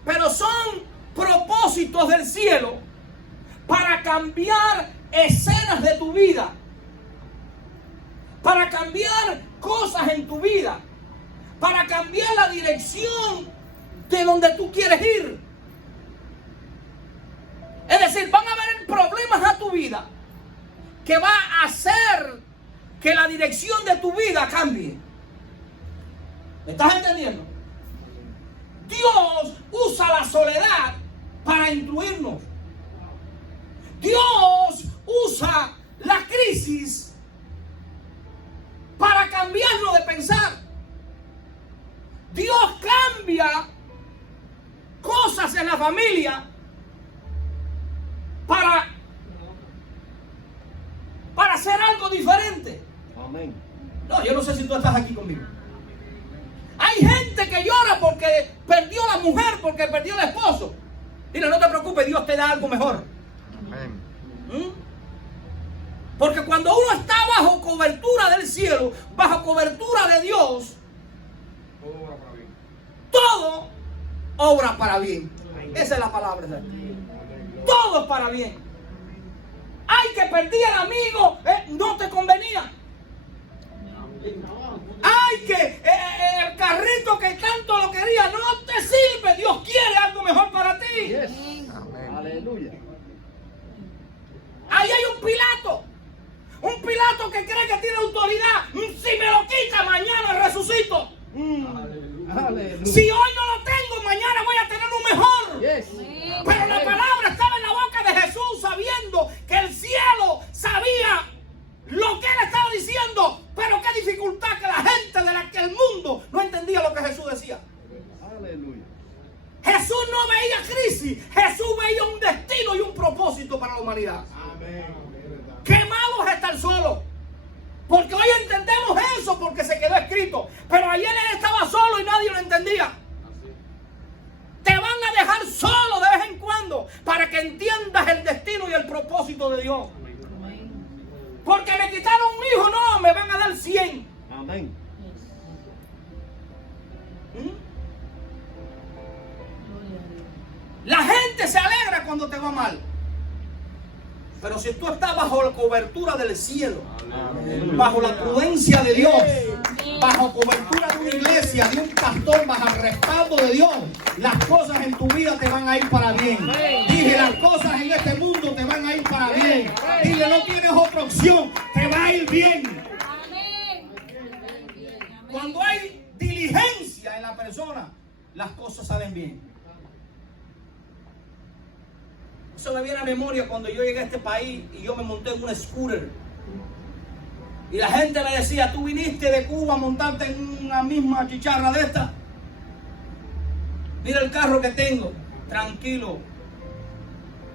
pero son propósitos del cielo para cambiar escenas de tu vida, para cambiar cosas en tu vida, para cambiar la dirección de donde tú quieres ir. Es decir, van a haber problemas a tu vida que va a hacer que la dirección de tu vida cambie. ¿Me estás entendiendo? Dios usa la soledad para incluirnos. Dios usa la crisis para cambiarnos de pensar. Dios cambia cosas en la familia para hacer algo diferente. Amén. No, yo no sé si tú estás aquí conmigo. Hay Hay gente que llora porque perdió la mujer, porque perdió el esposo. Dile, no te preocupes, Dios te da algo mejor. ¿Mm? Porque cuando uno está bajo cobertura del cielo, bajo cobertura de Dios, todo obra para bien. Esa es la palabra de Dios. Todo es para bien. Ay, que perdí al amigo, no te convenía. Ay, que el carrito que tanto lo quería no te sirve. Dios quiere algo mejor para ti. Yes. Aleluya. Ahí hay un Pilato. Un Pilato que cree que tiene autoridad. Si me lo quita, mañana resucito. Aleluya. Si hoy no lo tengo, mañana voy a tener un mejor. Yes. Pero la palabra estaba en la boca de Jesús, sabiendo que el cielo sabía lo que él estaba diciendo. Pero qué dificultad que la gente que el mundo no entendía lo que Jesús decía. Aleluya. Jesús no veía crisis, Jesús veía un destino y un propósito para la humanidad. Amén. Qué malo es estar solo. Porque hoy entendemos eso porque se quedó escrito. Pero ayer él estaba solo y nadie lo entendía. Te van a dejar solo de vez en cuando para que entiendas el destino y el propósito de Dios. Porque me quitaron un hijo, no, me van a dar 100. Amén. La gente se alegra cuando te va mal. Pero si tú estás bajo la cobertura del cielo, bajo la prudencia de Dios, bajo cobertura de una iglesia, de un pastor, bajo el respaldo de Dios, las cosas en tu vida te van a ir para bien. Dije, las cosas en este mundo te van a ir para bien. Dile, no tienes otra opción, te va a ir bien. Cuando hay diligencia en la persona, las cosas salen bien. Eso me viene a memoria cuando yo llegué a este país y yo me monté en un scooter. Y la gente me decía, tú viniste de Cuba a montarte en una misma chicharra de esta. Mira el carro que tengo. Tranquilo.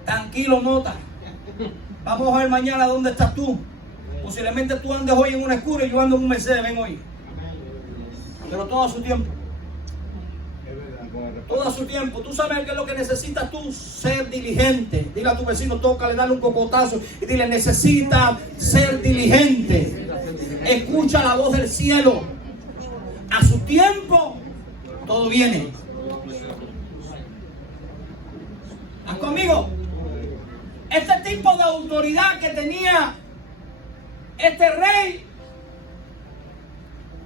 Tranquilo, mota. Vamos a ver mañana dónde estás tú. Posiblemente tú andes hoy en un scooter y yo ando en un Mercedes, ven hoy. Pero todo a su tiempo. Todo a su tiempo. Tú sabes qué es lo que necesitas tú, ser diligente. Dile a tu vecino, tócale, dale un cocotazo y dile, necesita ser diligente. Escucha la voz del cielo. A su tiempo, todo viene. ¿Estás conmigo? Este tipo de autoridad que tenía este rey,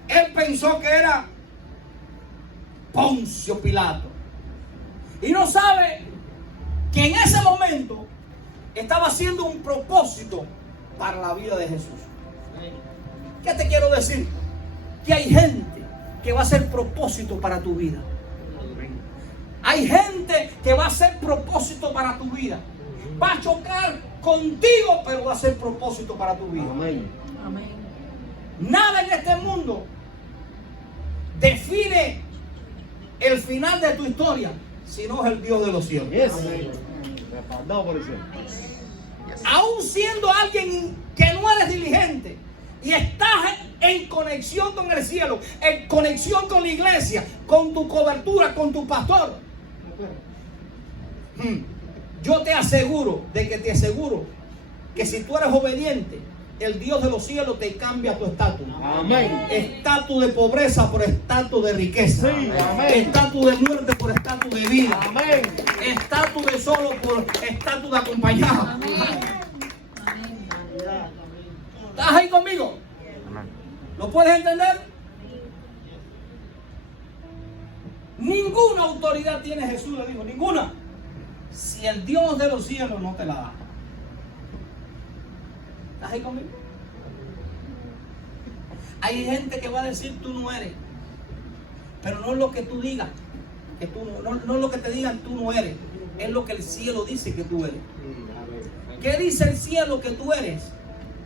él pensó que era Poncio Pilato. Y no sabe que en ese momento estaba haciendo un propósito para la vida de Jesús. ¿Qué te quiero decir? Que hay gente que va a hacer propósito para tu vida. Hay gente que va a hacer propósito para tu vida. Va a chocar contigo, pero va a hacer propósito para tu vida. Amén. Nada en este mundo define el final de tu historia, sino es el Dios de los cielos. Yes. Respaldado por el cielo. Aún siendo alguien que no eres diligente y estás en conexión con el cielo, en conexión con la iglesia, con tu cobertura, con tu pastor, yo te aseguro que si tú eres obediente, el Dios de los cielos te cambia tu estatus. Amén. Estatus de pobreza por estatus de riqueza. Sí, amén. Estatus de muerte por estatus de vida. Amén. Estatus de solo por estatus de acompañado. ¿Estás ahí conmigo? ¿Lo puedes entender? Ninguna autoridad tiene Jesús, le dijo, ninguna. Si el Dios de los cielos no te la da. ¿Estás ahí conmigo? Hay gente que va a decir tú no eres, pero no es lo que tú digas, que tú no es lo que te digan tú no eres, es lo que el cielo dice que tú eres. ¿Qué dice el cielo que tú eres?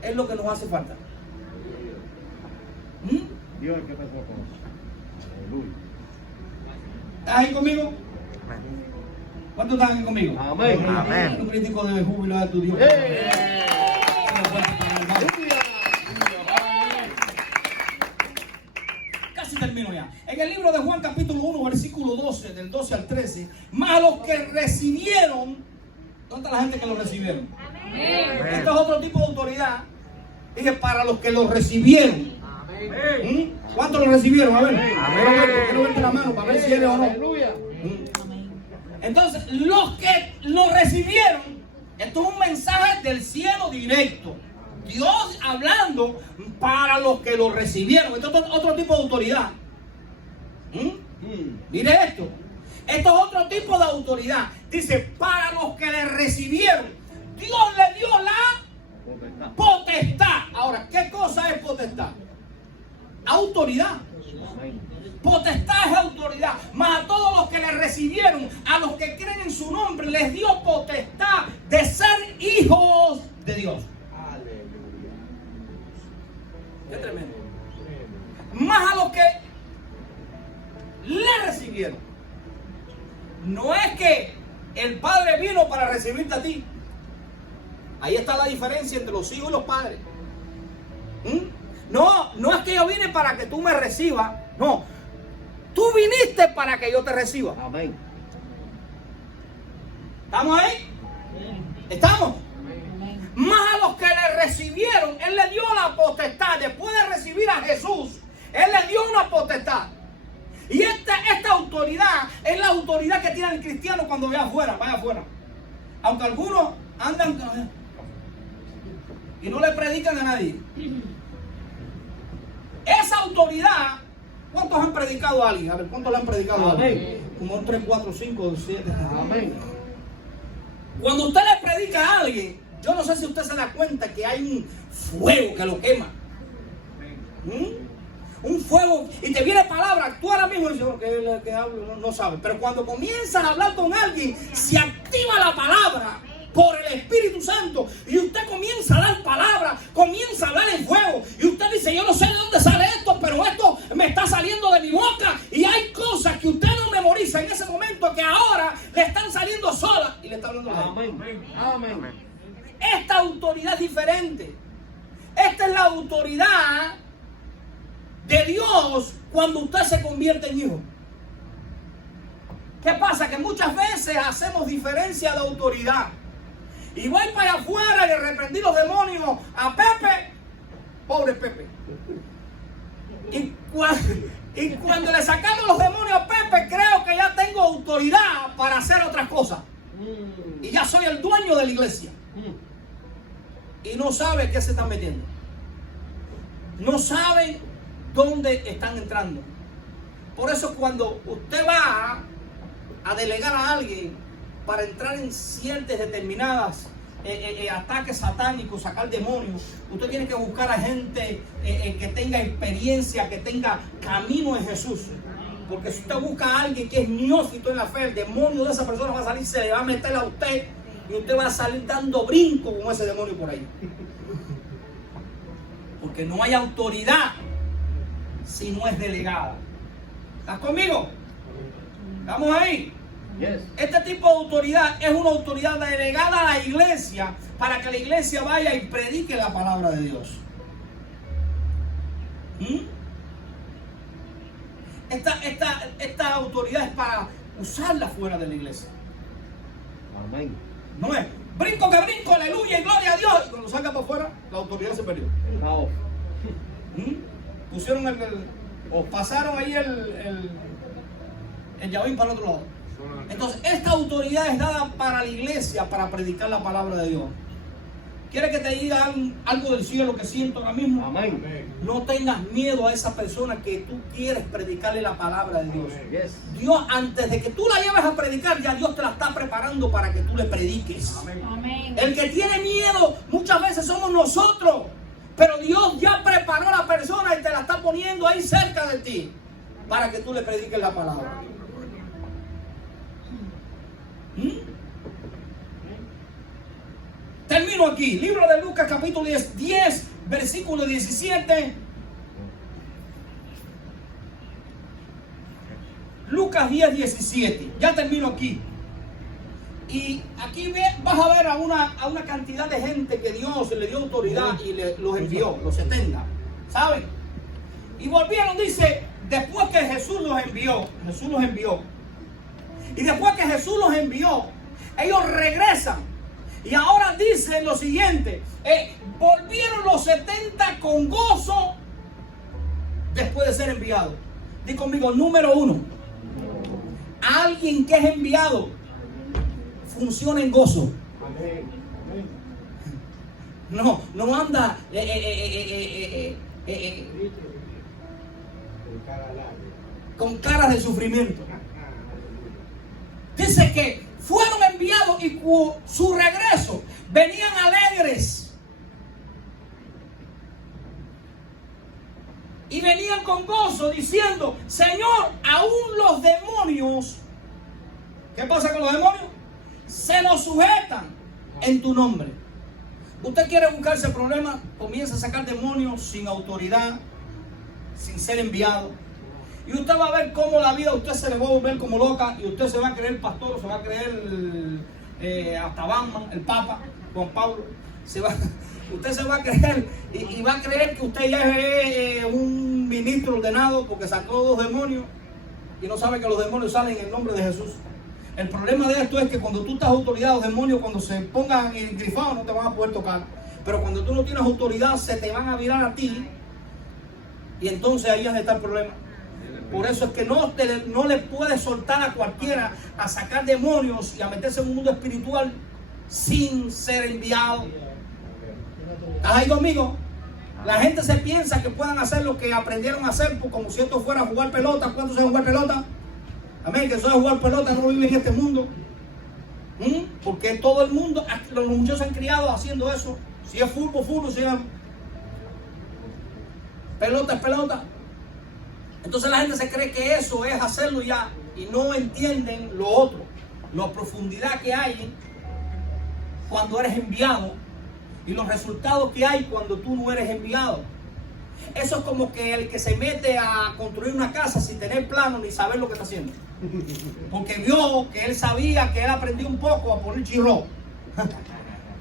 Es lo que nos hace falta. Dios es el que pensó con eso. Aleluya. ¿Estás ahí conmigo? ¿Cuántos están ahí conmigo? Amén. Amén. Un crítico de júbilo a tu Dios. Casi termino. termino ya. En el libro de Juan capítulo 1, versículo 12, del 12 al 13, más los que recibieron, ¿dónde está la gente que lo recibieron? Amén. Esto es otro tipo de autoridad. Dije, para los que lo recibieron. ¿Cuántos lo recibieron? A ver, ¿por qué no vente la mano para ver si eres o no? Aleluya. Entonces, los que lo recibieron, esto es un mensaje del cielo directo. Dios hablando para los que lo recibieron. Esto es otro tipo de autoridad. Mire esto. Esto es otro tipo de autoridad. Dice, para los que le recibieron, Dios le dio la potestad. Ahora, ¿qué cosa es potestad? Autoridad. Potestad es autoridad. Mas a todos los que le recibieron, a los que creen en su nombre, les dio potestad de ser hijos de Dios. Aleluya. Qué tremendo. Más a los que le recibieron. No es que el Padre vino para recibirte a ti. Ahí está la diferencia entre los hijos y los padres. No es que yo vine para que tú me recibas. No, tú viniste para que yo te reciba. Amén. ¿Estamos ahí? ¿Estamos? Más a los que le recibieron, Él le dio la potestad. Después de recibir a Jesús, Él le dio una potestad. Y esta autoridad es la autoridad que tiene el cristiano cuando vaya afuera. Aunque algunos andan y no le predican a nadie. Esa autoridad, ¿cuántos han predicado a alguien? A ver, ¿cuántos le han predicado a alguien? Como 3, 4, 5, 7. Amén. Cuando usted le predica a alguien, yo no sé si usted se da cuenta que hay un fuego que lo quema. Un fuego, y te viene palabra. Tú ahora mismo dices, que hablo, no sabes. Pero cuando comienzas a hablar con alguien, se activa la palabra por el Espíritu Santo. Y usted comienza a dar palabra, comienza a hablar en fuego. Y usted dice, yo no sé de dónde sale esto, pero esto me está saliendo de mi boca. Y hay cosas que usted no memoriza en ese momento que ahora le están saliendo solas. Y le está hablando a Dios. Amén. Esta autoridad es diferente. Esta es la autoridad de Dios cuando usted se convierte en hijo. ¿Qué pasa? Que muchas veces hacemos diferencia de autoridad. Y voy para allá afuera y le reprendí los demonios a Pepe. Pobre Pepe. Y cuando le sacamos los demonios a Pepe, creo que ya tengo autoridad para hacer otras cosas. Y ya soy el dueño de la iglesia. Y no sabe qué se están metiendo. No saben dónde están entrando. Por eso cuando usted va a delegar a alguien para entrar en ciertas determinadas ataques satánicos, sacar demonios, usted tiene que buscar a gente que tenga experiencia, que tenga camino en Jesús. Porque si usted busca a alguien que es neófito en la fe, el demonio de esa persona va a salir, se le va a meter a usted y usted va a salir dando brinco con ese demonio por ahí. Porque no hay autoridad si no es delegada. ¿Estás conmigo? ¿Estamos ahí? Yes. Este tipo de autoridad es una autoridad delegada a la iglesia para que la iglesia vaya y predique la palabra de Dios. Esta autoridad es para usarla fuera de la iglesia. Amén. No es brinco que brinco, aleluya y gloria a Dios. Y cuando salga para afuera, la autoridad se perdió. Está off. Pusieron o pasaron ahí el llavín para el otro lado. Entonces, esta autoridad es dada para la iglesia para predicar la palabra de Dios. ¿Quieres que te diga algo del cielo que siento ahora mismo? Amén. No tengas miedo a esa persona que tú quieres predicarle la palabra de Dios. Yes. Dios, antes de que tú la lleves a predicar, ya Dios te la está preparando para que tú le prediques. Amén. El que tiene miedo muchas veces somos nosotros. Pero Dios ya preparó a la persona y te la está poniendo ahí cerca de ti para que tú le prediques la palabra. Termino aquí. Libro de Lucas capítulo 10, versículo 17. Lucas 10, 17. Ya termino aquí. Y aquí vas a ver a una cantidad de gente que Dios le dio autoridad y los envió, los 70. ¿Saben? Y volvieron, dice, después que Jesús los envió. Y después que Jesús los envió, ellos regresan. Y ahora dicen lo siguiente: volvieron los 70 con gozo después de ser enviados. Di conmigo, número 1. Alguien que es enviado funciona en gozo. No anda con caras de sufrimiento. Dice que fueron enviados y su regreso venían alegres. Y venían con gozo diciendo: Señor, aún los demonios, ¿qué pasa con los demonios? Se nos sujetan en tu nombre. Usted quiere buscarse problemas, comienza a sacar demonios sin autoridad, sin ser enviado. Y usted va a ver cómo la vida a usted se le va a volver como loca. Y usted se va a creer pastor, se va a creer hasta Batman, el Papa, Juan Pablo. Usted se va a creer y va a creer que usted ya es un ministro ordenado porque sacó 2 demonios y no sabe que los demonios salen en el nombre de Jesús. El problema de esto es que cuando tú estás autoridad, los demonios cuando se pongan engrifados no te van a poder tocar. Pero cuando tú no tienes autoridad, se te van a virar a ti. Y entonces ahí es donde está el problema. Por eso es que no le puedes soltar a cualquiera a sacar demonios y a meterse en un mundo espiritual sin ser enviado. ¿Estás ahí conmigo? La gente se piensa que puedan hacer lo que aprendieron a hacer, como si esto fuera jugar pelota. ¿Cuántos saben jugar pelota? Amén, que eso de jugar pelota no vive en este mundo. Porque todo el mundo, los muchachos se han criado haciendo eso. Si es fútbol, fútbol, si es pelota, es pelota. Entonces la gente se cree que eso es hacerlo ya y no entienden lo otro, la profundidad que hay cuando eres enviado y los resultados que hay cuando tú no eres enviado. Eso es como que el que se mete a construir una casa sin tener plano ni saber lo que está haciendo. Porque vio que él sabía, que él aprendió un poco a poner chirrón.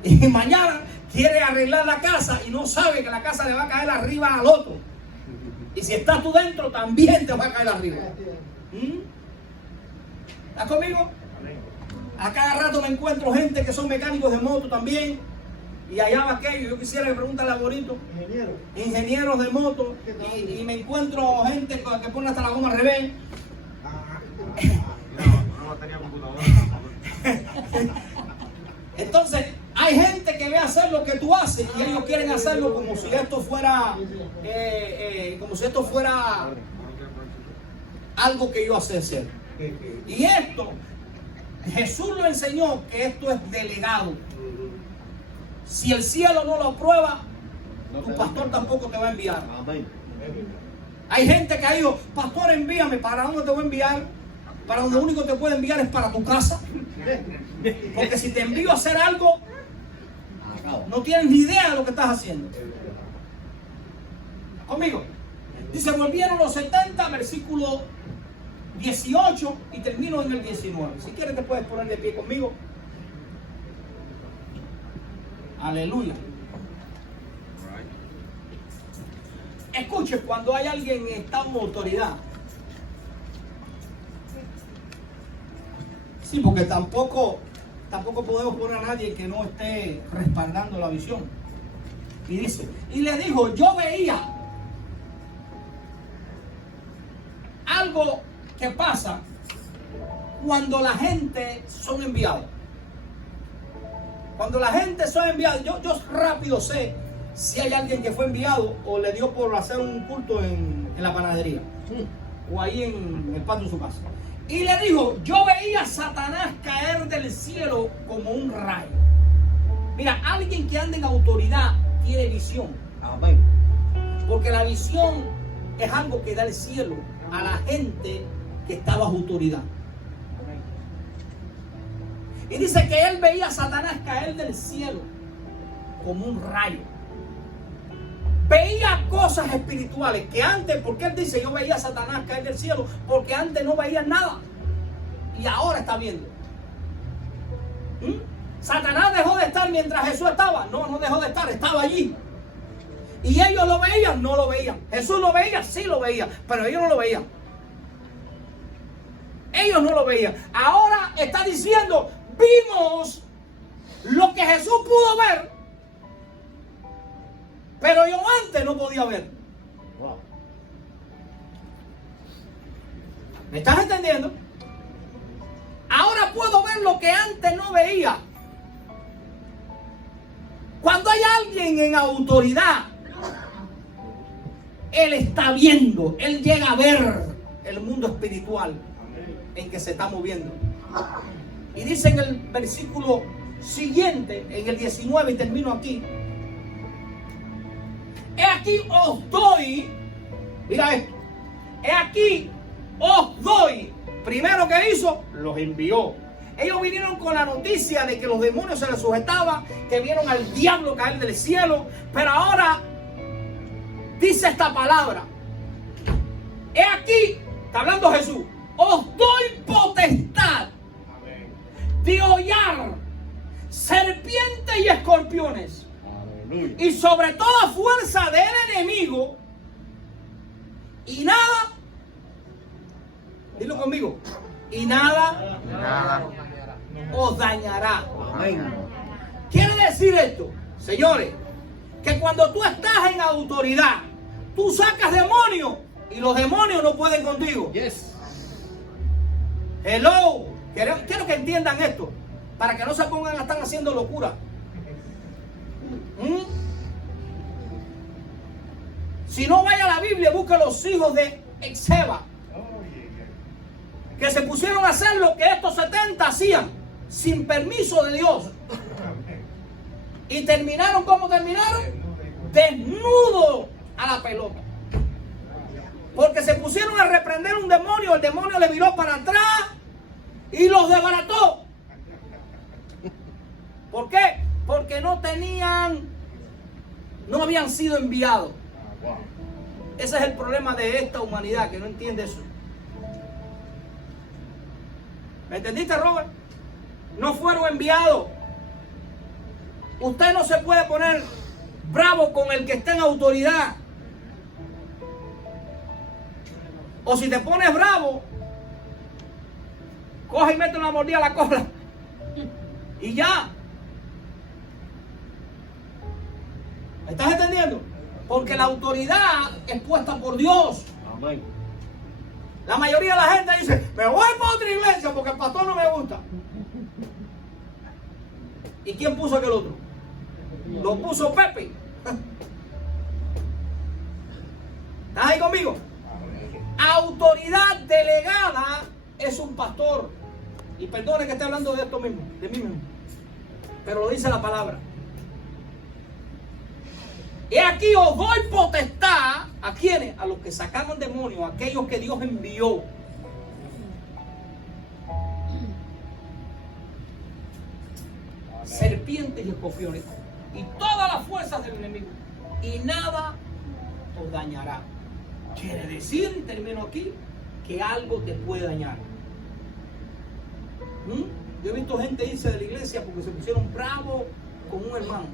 Y mañana quiere arreglar la casa y no sabe que la casa le va a caer arriba al otro. Y si estás tú dentro, también te va a caer arriba. ¿Estás conmigo? A cada rato me encuentro gente que son mecánicos de moto también. Y allá va aquello. Yo quisiera que preguntarle a Borito. Ingenieros de moto. Y me encuentro gente que pone hasta la goma al revés. Entonces, hay gente que ve hacer lo que tú haces y ellos quieren hacerlo como si esto fuera algo que yo sé hacer. Y esto, Jesús lo enseñó que esto es delegado. Si el cielo no lo aprueba, tu pastor tampoco te va a enviar. Hay gente que ha dicho: pastor, envíame. ¿Para dónde te voy a enviar? Para donde único te puede enviar es para tu casa. Porque si te envío a hacer algo, no tienes ni idea de lo que estás haciendo. ¿Conmigo? Dice: volvieron los 70, versículo 18, y termino en el 19. Si quieres te puedes poner de pie conmigo. Aleluya. Escuche, cuando hay alguien en estado de autoridad. Sí, porque tampoco podemos poner a nadie que no esté respaldando la visión. Y dice, y le dijo: yo veía algo que pasa cuando la gente son enviados. Cuando la gente son enviados, yo rápido sé si hay alguien que fue enviado o le dio por hacer un culto en la panadería o ahí en el patio de su casa. Y le dijo: yo veía a Satanás caer del cielo como un rayo. Mira, alguien que anda en autoridad tiene visión. Amén. Porque la visión es algo que da el cielo a la gente que está bajo autoridad. Y dice que él veía a Satanás caer del cielo como un rayo. Veía cosas espirituales que antes, porque él dice: yo veía a Satanás caer del cielo, porque antes no veía nada y ahora está viendo. Satanás dejó de estar mientras Jesús estaba. No dejó de estar, estaba allí. Y ellos lo veían, no lo veían. veían. Jesús lo veía, sí lo veía, pero ellos no lo veían. Ellos no lo veían. Ahora está diciendo, vimos lo que Jesús pudo ver, pero yo antes no podía ver. Wow. ¿Me estás entendiendo? Ahora puedo ver lo que antes no veía. Cuando hay alguien en autoridad, él está viendo, él llega a ver el mundo espiritual en que se está moviendo. Y dice en el versículo siguiente, en el 19, y termino aquí: he aquí os doy, mira esto, he aquí os doy. Primero que hizo, los envió. Ellos vinieron con la noticia de que los demonios se les sujetaban, que vieron al diablo caer del cielo, pero ahora dice esta palabra: he aquí, está hablando Jesús, os doy potestad de hollar serpientes y escorpiones, Aleluya. y sobre toda fuerza del enemigo, y nada, dilo conmigo, y nada os dañará. Amén. Quiere decir esto, señores, que cuando tú estás en autoridad, tú sacas demonios y los demonios no pueden contigo. Yes. Hello. Quiero que entiendan esto, para que no se pongan a estar haciendo locura. Si no, vaya a la Biblia, busque los hijos de Exeba, que se pusieron a hacer lo que estos 70 hacían sin permiso de Dios, y terminaron como terminaron, desnudos a la pelota, porque se pusieron a reprender un demonio. El demonio le viró para atrás y los desbarató. ¿Por qué? Porque no habían sido enviados. Ese es el problema de esta humanidad, que no entiende eso. ¿Me entendiste, Robert? No fueron enviados. Usted no se puede poner bravo con el que está en autoridad. O si te pones bravo, coge y mete una mordida a la cola y ya. ¿Me estás entendiendo? Porque la autoridad es puesta por Dios. Amén. La mayoría de la gente dice: me voy para otra iglesia porque el pastor no me gusta. ¿Y quién puso aquel otro? Lo puso Pepe. ¿Estás ahí conmigo? Autoridad delegada es un pastor. Y perdone que esté hablando de esto mismo, de mí mismo, pero lo dice la palabra. He aquí os doy potestad. ¿A quiénes? A los que sacaron demonios, a aquellos que Dios envió. Serpientes y escorpiones, y todas las fuerzas del enemigo, y nada os dañará. Quiere decir, y termino aquí, que algo te puede dañar. Yo he visto gente irse de la iglesia porque se pusieron bravos con un hermano.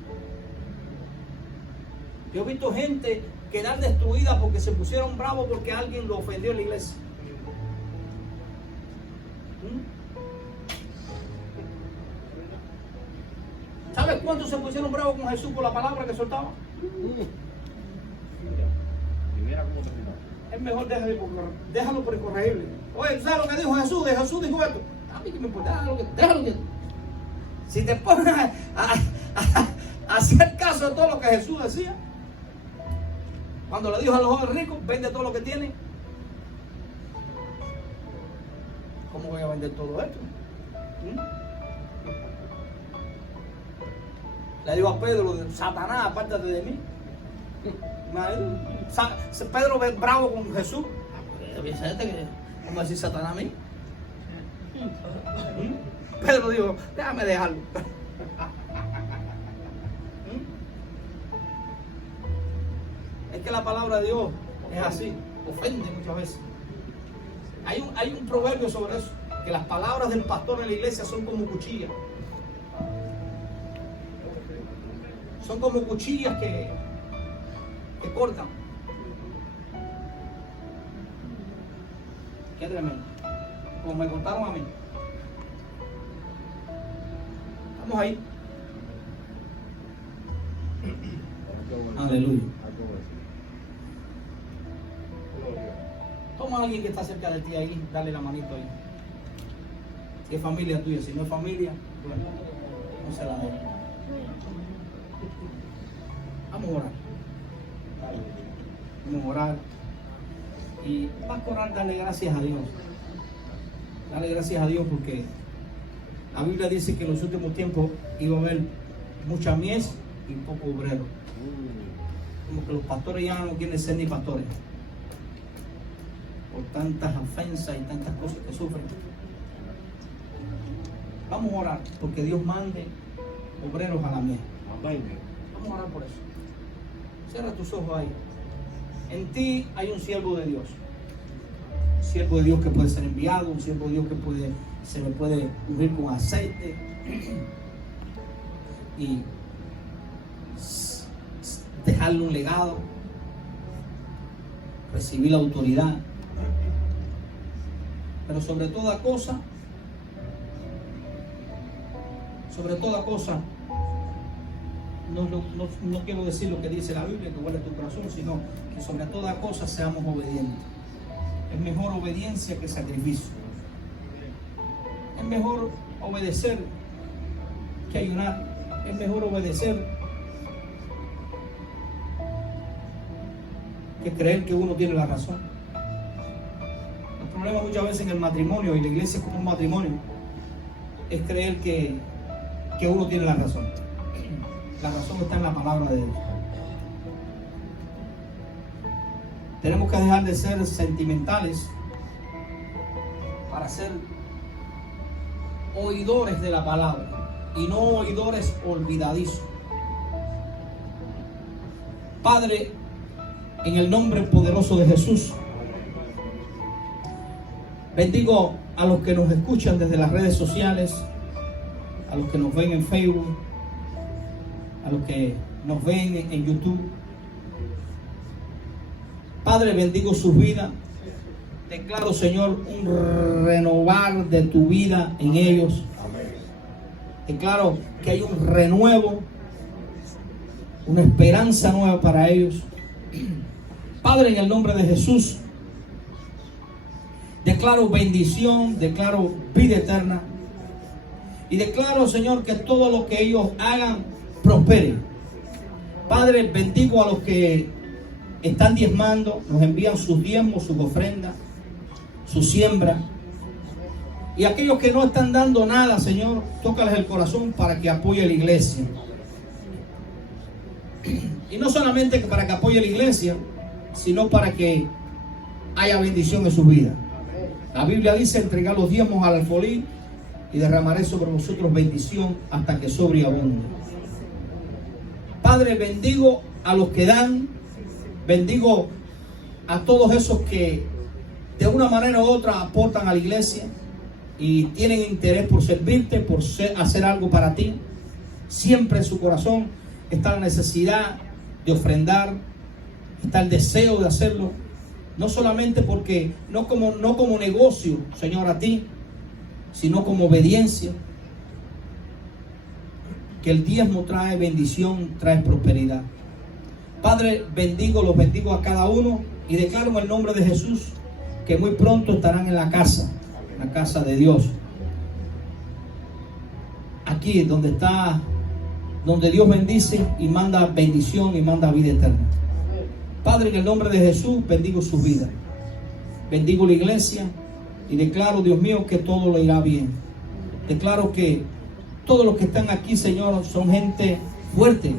Yo he visto gente quedar destruida porque se pusieron bravos porque alguien lo ofendió en la iglesia. ¿Sabes cuántos se pusieron bravos con Jesús por la palabra que soltaba? Y mira cómo terminó. Es mejor déjalo por incorregible. Oye, ¿tú sabes lo que dijo Jesús? Jesús dijo esto. A mí que me importa, déjalo que. Si te pones a hacer caso de todo lo que Jesús decía, cuando le dijo a los jóvenes ricos: vende todo lo que tiene. ¿Cómo voy a vender todo esto? Le dijo a Pedro: Satanás, apártate de mí. Pedro ve bravo con Jesús. ¿Cómo decir Satanás a mí? Pedro dijo: déjame dejarlo. Es que la palabra de Dios es así, ofende muchas veces. Hay un proverbio sobre eso, que las palabras del pastor en la iglesia son como cuchillas. Son como cuchillas que cortan. Qué tremendo. Como me contaron a mí. Estamos ahí. Aleluya. Toma a alguien que está cerca de ti ahí, dale la manito ahí. Si es familia tuya, si no es familia, bueno, no se la doy. Vamos a orar. Vamos a orar. Y vas a orar, darle gracias a Dios. Dale gracias a Dios porque la Biblia dice que en los últimos tiempos iba a haber mucha mies y poco obrero. Como que los pastores ya no quieren ser ni pastores por tantas ofensas y tantas cosas que sufren. Vamos a orar porque Dios mande obreros a la mies. Vamos a orar por eso. Cierra tus ojos ahí. En ti hay un siervo de Dios. Un siervo de Dios que puede ser enviado, un siervo de Dios que se le puede ungir con aceite y dejarle un legado, recibir la autoridad. Pero sobre toda cosa, no quiero decir lo que dice la Biblia, que huele tu corazón, sino que sobre toda cosa seamos obedientes. Es mejor obediencia que sacrificio. Es mejor obedecer que ayunar. Es mejor obedecer que creer que uno tiene la razón. El problema muchas veces en el matrimonio, y la iglesia es como un matrimonio, es creer que uno tiene la razón. La razón está en la palabra de Dios. Tenemos que dejar de ser sentimentales para ser oidores de la palabra y no oidores olvidadizos. Padre, en el nombre poderoso de Jesús, bendigo a los que nos escuchan desde las redes sociales, a los que nos ven en Facebook, a los que nos ven en YouTube. Padre, bendigo sus vidas. Declaro, Señor, un renovar de tu vida en ellos. Declaro que hay un renuevo, una esperanza nueva para ellos. Padre, en el nombre de Jesús, declaro bendición, declaro vida eterna. Y declaro, Señor, que todo lo que ellos hagan prospere. Padre, bendigo a los que están diezmando, nos envían sus diezmos, sus ofrendas, su siembra. Y aquellos que no están dando nada, Señor, tócales el corazón para que apoye la iglesia. Y no solamente para que apoye la iglesia, sino para que haya bendición en su vida. La Biblia dice: entregar los diezmos al alfolí y derramaré sobre vosotros bendición hasta que sobreabunde. Padre, bendigo a los que dan, bendigo a todos esos que de una manera u otra aportan a la iglesia y tienen interés por servirte, por hacer algo para ti. Siempre en su corazón está la necesidad de ofrendar, está el deseo de hacerlo, no solamente porque, no como negocio, Señor, a ti, sino como obediencia. Que el diezmo trae bendición, trae prosperidad. Padre, los bendigo a cada uno y declaro en el nombre de Jesús que muy pronto estarán en la casa de Dios. Aquí donde Dios bendice y manda bendición y manda vida eterna. Padre, en el nombre de Jesús, bendigo su vida. Bendigo la iglesia y declaro, Dios mío, que todo le irá bien. Declaro que todos los que están aquí, Señor, son gente fuerte,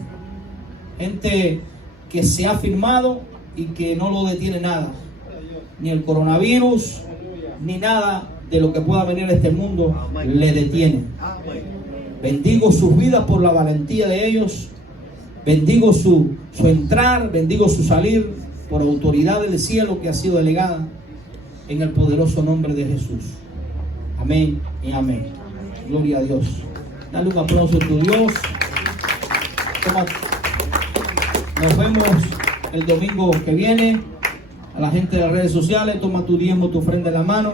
gente que se ha firmado y que no lo detiene nada, ni el coronavirus, ni nada de lo que pueda venir a este mundo le detiene. Bendigo sus vidas por la valentía de ellos, bendigo su entrar, bendigo su salir por autoridad del cielo que ha sido delegada en el poderoso nombre de Jesús. Amén y amén. Gloria a Dios. Dale un aplauso a tu Dios. Nos vemos el domingo que viene. A la gente de las redes sociales, toma tu diezmo, tu ofrenda en la mano.